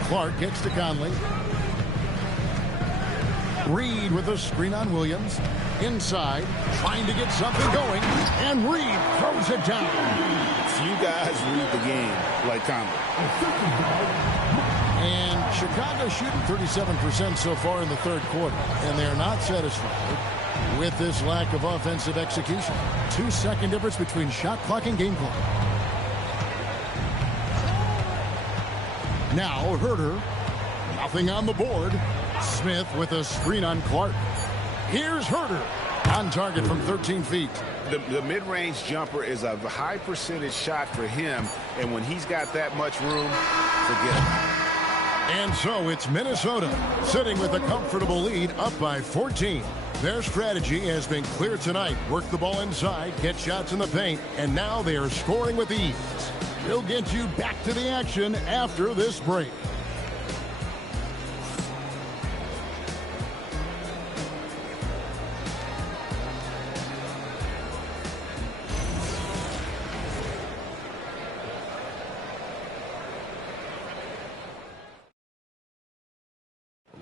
Clark kicks to Conley. Reid with a screen on Williams. Inside, trying to get something going. And Reid throws it down. Few guys read the game like Conley. And Chicago shooting 37% so far in the third quarter. And they're not satisfied with this lack of offensive execution. 2-second difference between shot clock and game clock. Now Huerter. Nothing on the board. Smith with a screen on Clark. Here's Huerter. On target from 13 feet. The mid-range jumper is a high percentage shot for him. And when he's got that much room, forget it. And so it's Minnesota sitting with a comfortable lead up by 14. Their strategy has been clear tonight. Work the ball inside, get shots in the paint, and now they are scoring with ease. We'll get you back to the action after this break.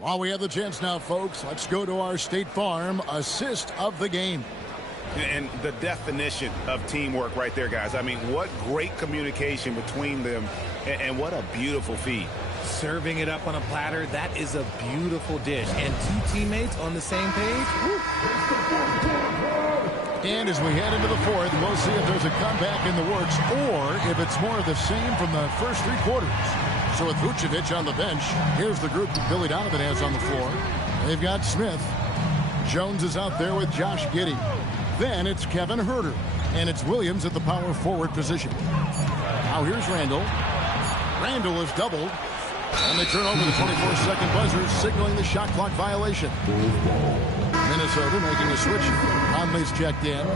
While we have the chance now, folks, let's go to our State Farm assist of the game. And the definition of teamwork right there, guys. I mean, what great communication between them, and what a beautiful feed. Serving it up on a platter, that is a beautiful dish. And two teammates on the same page. Woo. And as we head into the fourth, we'll see if there's a comeback in the works or if it's more of the same from the first three quarters. So with Vucevic on the bench, here's the group that Billy Donovan has on the floor. They've got Smith. Jones is out there with Josh Giddey. Then it's Kevin Huerter. And it's Williams at the power forward position. Now here's Randall. Randall is doubled. And they turn over the 24-second buzzer, signaling the shot clock violation. Minnesota making a switch. Conley's checked in.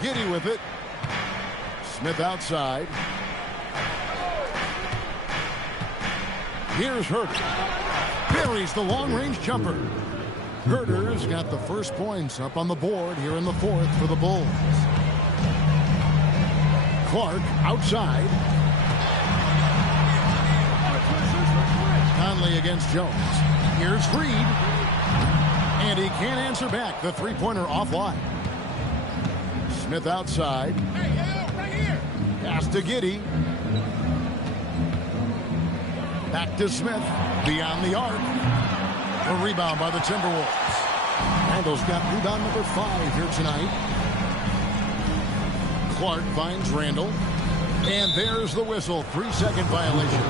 Giddey with it. Smith outside. Here's Huerter. Buries the long-range jumper. Huerter's got the first points up on the board here in the fourth for the Bulls. Clark outside. Conley against Jones. Here's Reed. And he can't answer back. The three-pointer offline. Smith outside. Pass to Giddey. Back to Smith. Beyond the arc. A rebound by the Timberwolves. Randall's got rebound number 5 here tonight. Clark finds Randall. And there's the whistle. 3-second violation.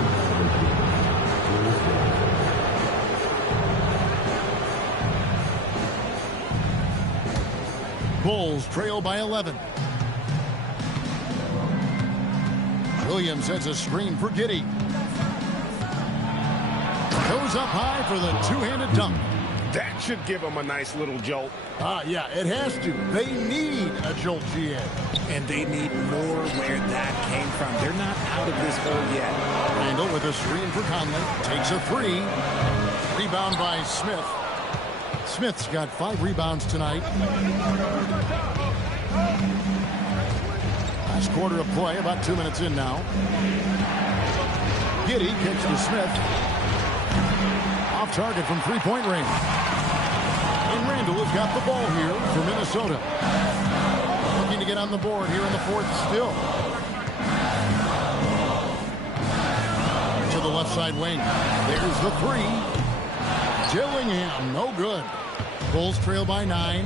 Bulls trail by 11. Williams sets a screen for Giddey. Goes up high for the two-handed dunk. That should give them a nice little jolt. Yeah, it has to. They need a jolt, GA. And they need more where that came from. They're not out of this hole yet. Randall with a screen for Conley. Takes a three. Rebound by Smith. Smith's got 5 rebounds tonight. Last quarter of play, about 2 minutes in now. Giddey kicks to Smith. Off target from three-point range. And Randall has got the ball here for Minnesota. Looking to get on the board here in the fourth still. To the left side wing. There's the three. Dillingham, no good. Bulls trail by 9.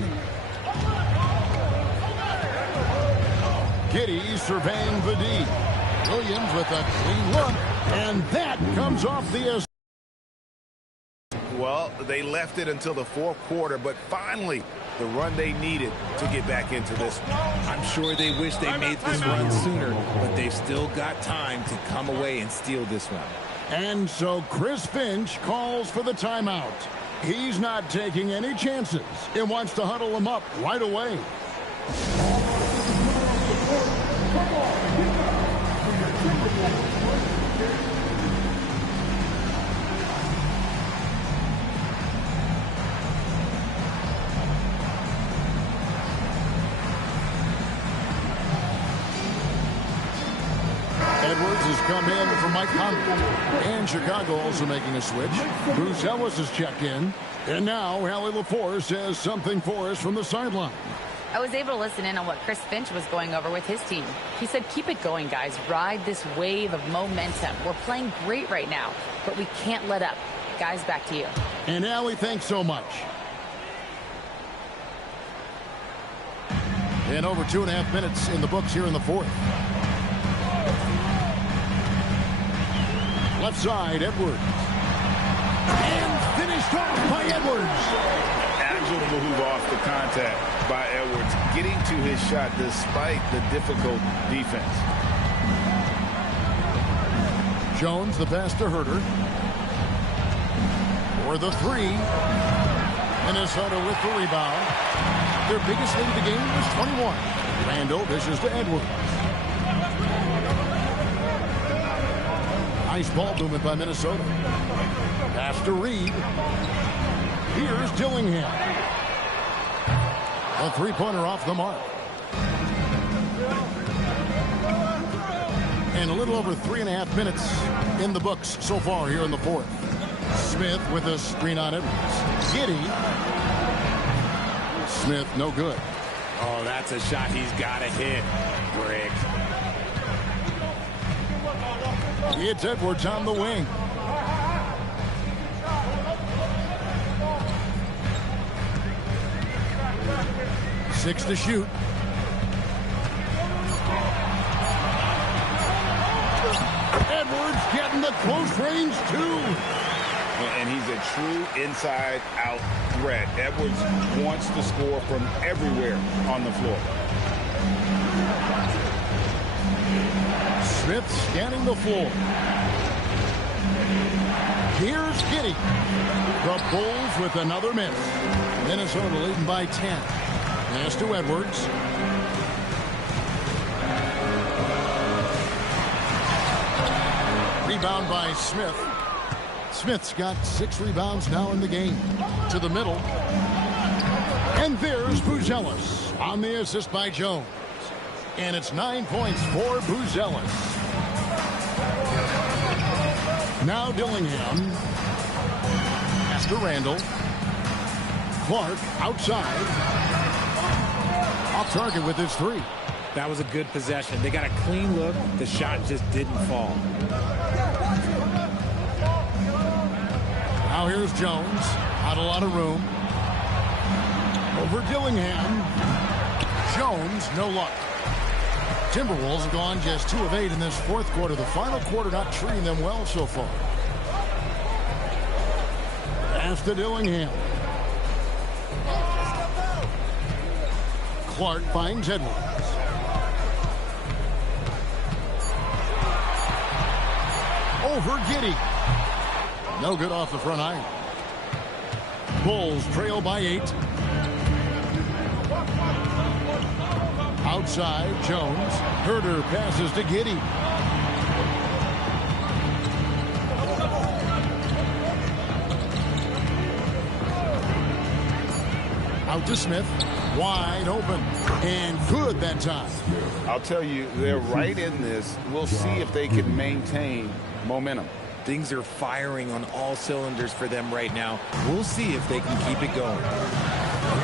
Giddey surveying the D. Williams with a clean look. And that comes off the... Well, they left it until the fourth quarter, but finally the run they needed to get back into this one. I'm sure they wish they made this run sooner, but they've still got time to come away and steal this one. And so Chris Finch calls for the timeout. He's not taking any chances. He wants to huddle them up right away. Edwards has come in for Mike Conley. And Chicago also making a switch. Bruce Ellis has checked in. And now Allie LaForce says something for us from the sideline. I was able to listen in on what Chris Finch was going over with his team. He said, keep it going, guys. Ride this wave of momentum. We're playing great right now, but we can't let up. Guys, back to you. And Allie, thanks so much. And over 2.5 minutes in the books here in the fourth. Left side, Edwards. And finished off by Edwards. Agile move off the contact by Edwards, getting to his shot despite the difficult defense. Jones, the pass to Huerter. For the three. Minnesota with the rebound. Their biggest lead of the game was 21. Randall dishes to Edwards. Nice ball movement by Minnesota. Pass to Reed. Here's Dillingham. A three-pointer off the mark. And a little over 3.5 minutes in the books so far here in the fourth. Smith with a screen on Edwards. Giddy. Smith, no good. Oh, that's a shot he's got to hit. Brick. It's Edwards on the wing. Six to shoot. Edwards getting the close range two. And he's a true inside-out threat. Edwards wants to score from everywhere on the floor. Smith scanning the floor. Here's Giddy. The Bulls with another miss. Minnesota leading by 10. Pass to Edwards. Rebound by Smith. Smith's got 6 rebounds now in the game. To the middle. And there's Buzelis on the assist by Jones. And it's 9 points for Buzelis. Now Dillingham. Pass to Randall. Clark outside. Off target with his 3. That was a good possession. They got a clean look. The shot just didn't fall. Now here's Jones. Not a lot of room. Over Dillingham. Jones, no luck. Timberwolves have gone just 2 of 8 in this fourth quarter. The final quarter not treating them well so far. Pass to Dillingham. Clark finds Edwards. Over Giddy. No good off the front iron. Bulls trail by 8. Outside, Jones. Herder passes to Giddy. Out to Smith. Wide open. And good that time. I'll tell you, they're right in this. We'll see if they can maintain momentum. Things are firing on all cylinders for them right now. We'll see if they can keep it going.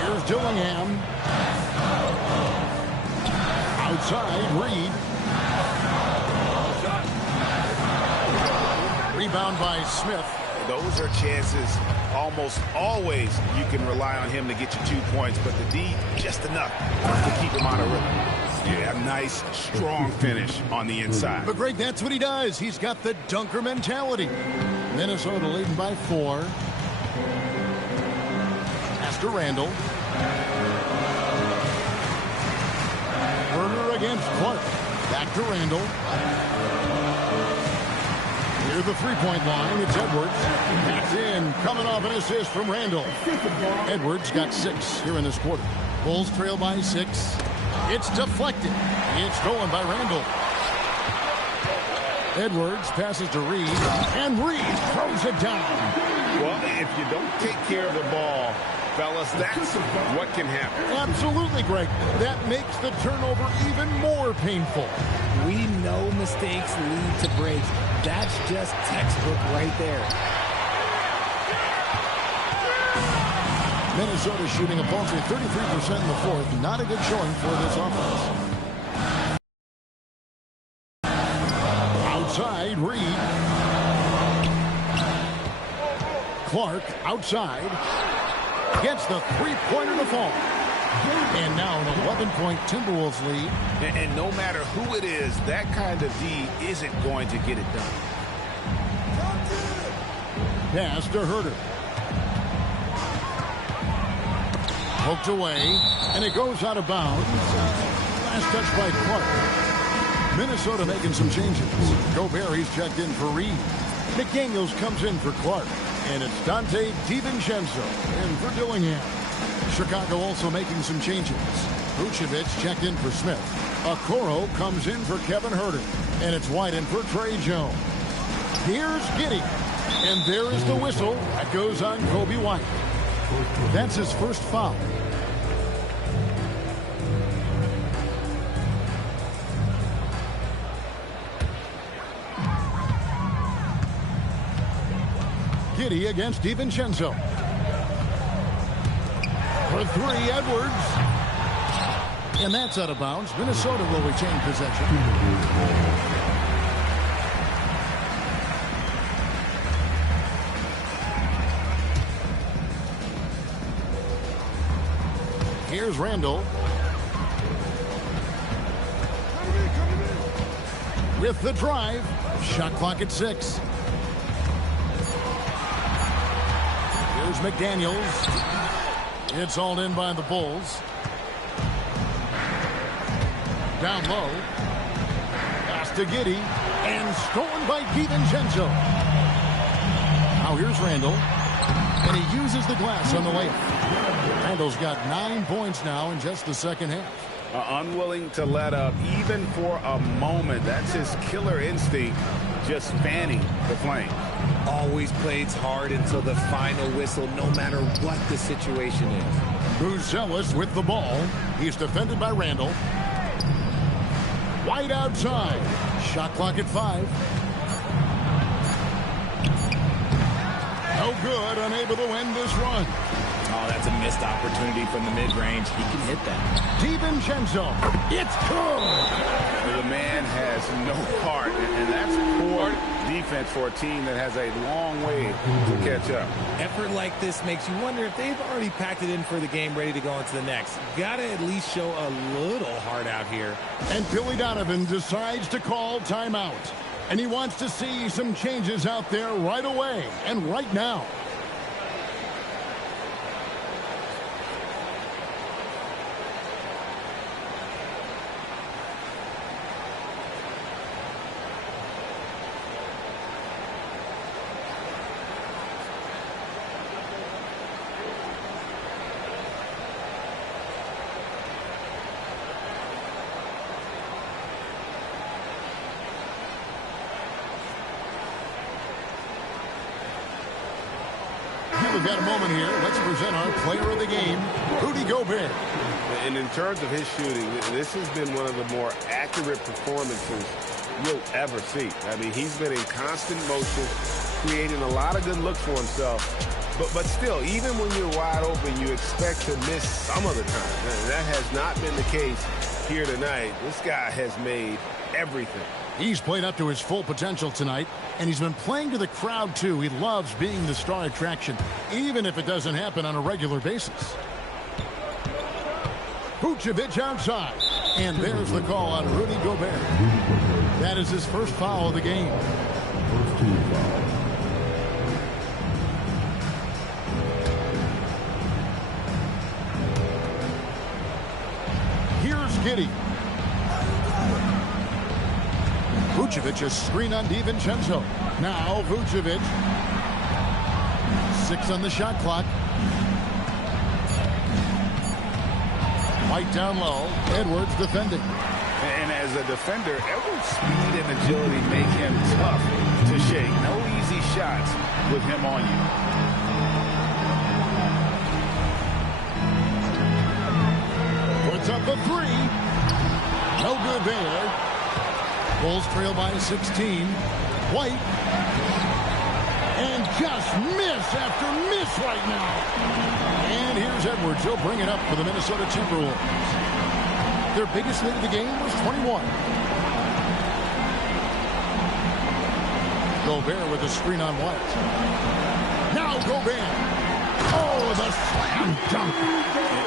Here's Dillingham. Outside, Reed. Rebound by Smith. Those are chances almost always you can rely on him to get you 2 points, but the D, just enough to keep him on a rhythm. Yeah, nice, strong finish on the inside. But Greg, that's what he does. He's got the dunker mentality. Minnesota leading by 4. Pass to Randall. Herder against Clark. Back to Randall. Near the three-point line, it's Edwards. That's in, coming off an assist from Randall. Edwards got 6 here in this quarter. Bulls trail by 6. It's deflected. It's stolen by Randall. Edwards passes to Reed, and Reed throws it down. Well, if you don't take care of the ball, fellas, that's what can happen. Absolutely, Greg. That makes the turnover even more painful. We know mistakes lead to breaks. That's just textbook right there. Minnesota shooting a paltry 33% in the fourth. Not a good showing for this offense. Outside, Reed. Clark outside. Gets the three-pointer to fall. And now an 11-point Timberwolves lead. And no matter who it is, that kind of D isn't going to get it done. Pass to Herder. Poked away, and it goes out of bounds. Last touch by Clark. Minnesota making some changes. Gobert, he's checked in for Reed. McDaniels comes in for Clark. And it's Dante DiVincenzo in for Dillingham. Chicago also making some changes. Vucevic checked in for Smith. Okoro comes in for Kevin Herter. And it's White in for Trey Jones. Here's Giddy. And there is the whistle. That goes on Kobe White. That's his first foul. Giddey against DiVincenzo. For three, Edwards. And that's out of bounds. Minnesota will retain possession. Here's Randall. With the drive. Shot clock at 6. Here's McDaniels. It's all in by the Bulls. Down low. Pass to Giddey. And stolen by DiVincenzo. Now here's Randall. And he uses the glass on the layup. Randall's got 9 points now in just the second half. Unwilling to let up even for a moment. That's his killer instinct, just fanning the flame. Always plays hard until the final whistle, no matter what the situation is. Buzelis with the ball. He's defended by Randall. White outside. Shot clock at 5. No good, unable to win this run. Oh, that's a missed opportunity from the mid-range. He can hit that. DiVincenzo. It's good. The man has no heart, and that's poor defense for a team that has a long way to catch up. Effort like this makes you wonder if they've already packed it in for the game, ready to go into the next. Gotta at least show a little heart out here. And Billy Donovan decides to call timeout. And he wants to see some changes out there right away and right now. We've got a moment here. Let's present our player of the game, Rudy Gobert. And in terms of his shooting, this has been one of the more accurate performances you'll ever see. I mean, he's been in constant motion, creating a lot of good looks for himself. But still, even when you're wide open, you expect to miss some of the time. And that has not been the case here tonight. This guy has made everything. He's played up to his full potential tonight, and he's been playing to the crowd, too. He loves being the star attraction, even if it doesn't happen on a regular basis. Vucevic outside, and there's the call on Rudy Gobert. That is his first foul of the game. Here's Giddey. Vucevic, a screen on DiVincenzo. Now Vucevic. 6 on the shot clock. White down low. Edwards defending. And as a defender, Edwards' speed and agility make him tough to shake. No easy shots with him on you. Puts up a 3. No good there. Bulls trail by 16. White. And just miss after miss right now. And here's Edwards. He'll bring it up for the Minnesota Timberwolves. Their biggest lead of the game was 21. Gobert with a screen on White. Now Gobert. Oh, the slam dunk.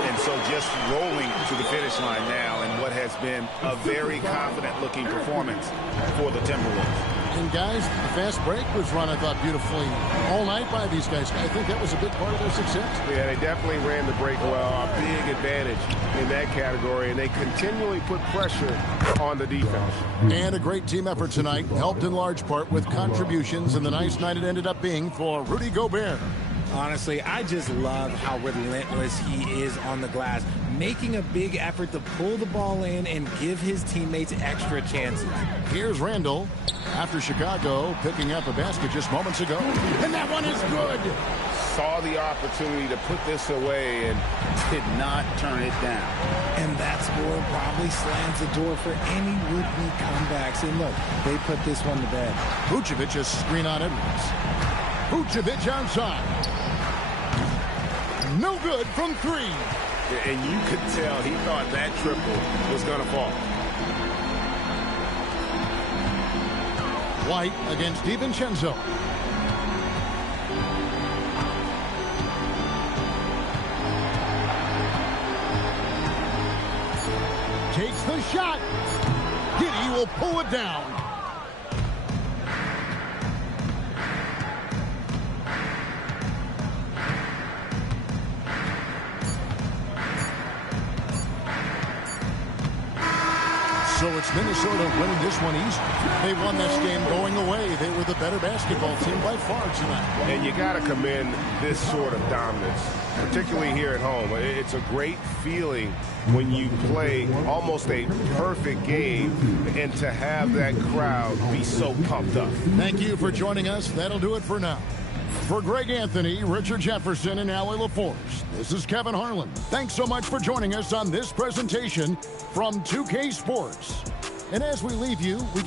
And so just rolling to the finish line now in what has been a very confident-looking performance for the Timberwolves. And, guys, the fast break was run, I thought, beautifully all night by these guys. I think that was a big part of their success. Yeah, they definitely ran the break well. A big advantage in that category, and they continually put pressure on the defense. And a great team effort tonight, helped in large part with contributions, and the nice night it ended up being for Rudy Gobert. Honestly, I just love how relentless he is on the glass, making a big effort to pull the ball in and give his teammates extra chances. Here's Randall after Chicago picking up a basket just moments ago. And that one is good. Saw the opportunity to put this away and did not turn it down. And that score probably slams the door for any would-be comebacks. And look, they put this one to bed. Vucevic, a screen on Edwards. Vucevic outside. No good from three. And you could tell he thought that triple was going to fall. White against DiVincenzo. Takes the shot. Giddey will pull it down. So it's Minnesota winning this one easy. They won this game going away. They were the better basketball team by far tonight. And you got to commend this sort of dominance, particularly here at home. It's a great feeling when you play almost a perfect game and to have that crowd be so pumped up. Thank you for joining us. That'll do it for now. For Greg Anthony, Richard Jefferson, and Allie LaForce, this is Kevin Harlan. Thanks so much for joining us on this presentation from 2K Sports. And as we leave you, we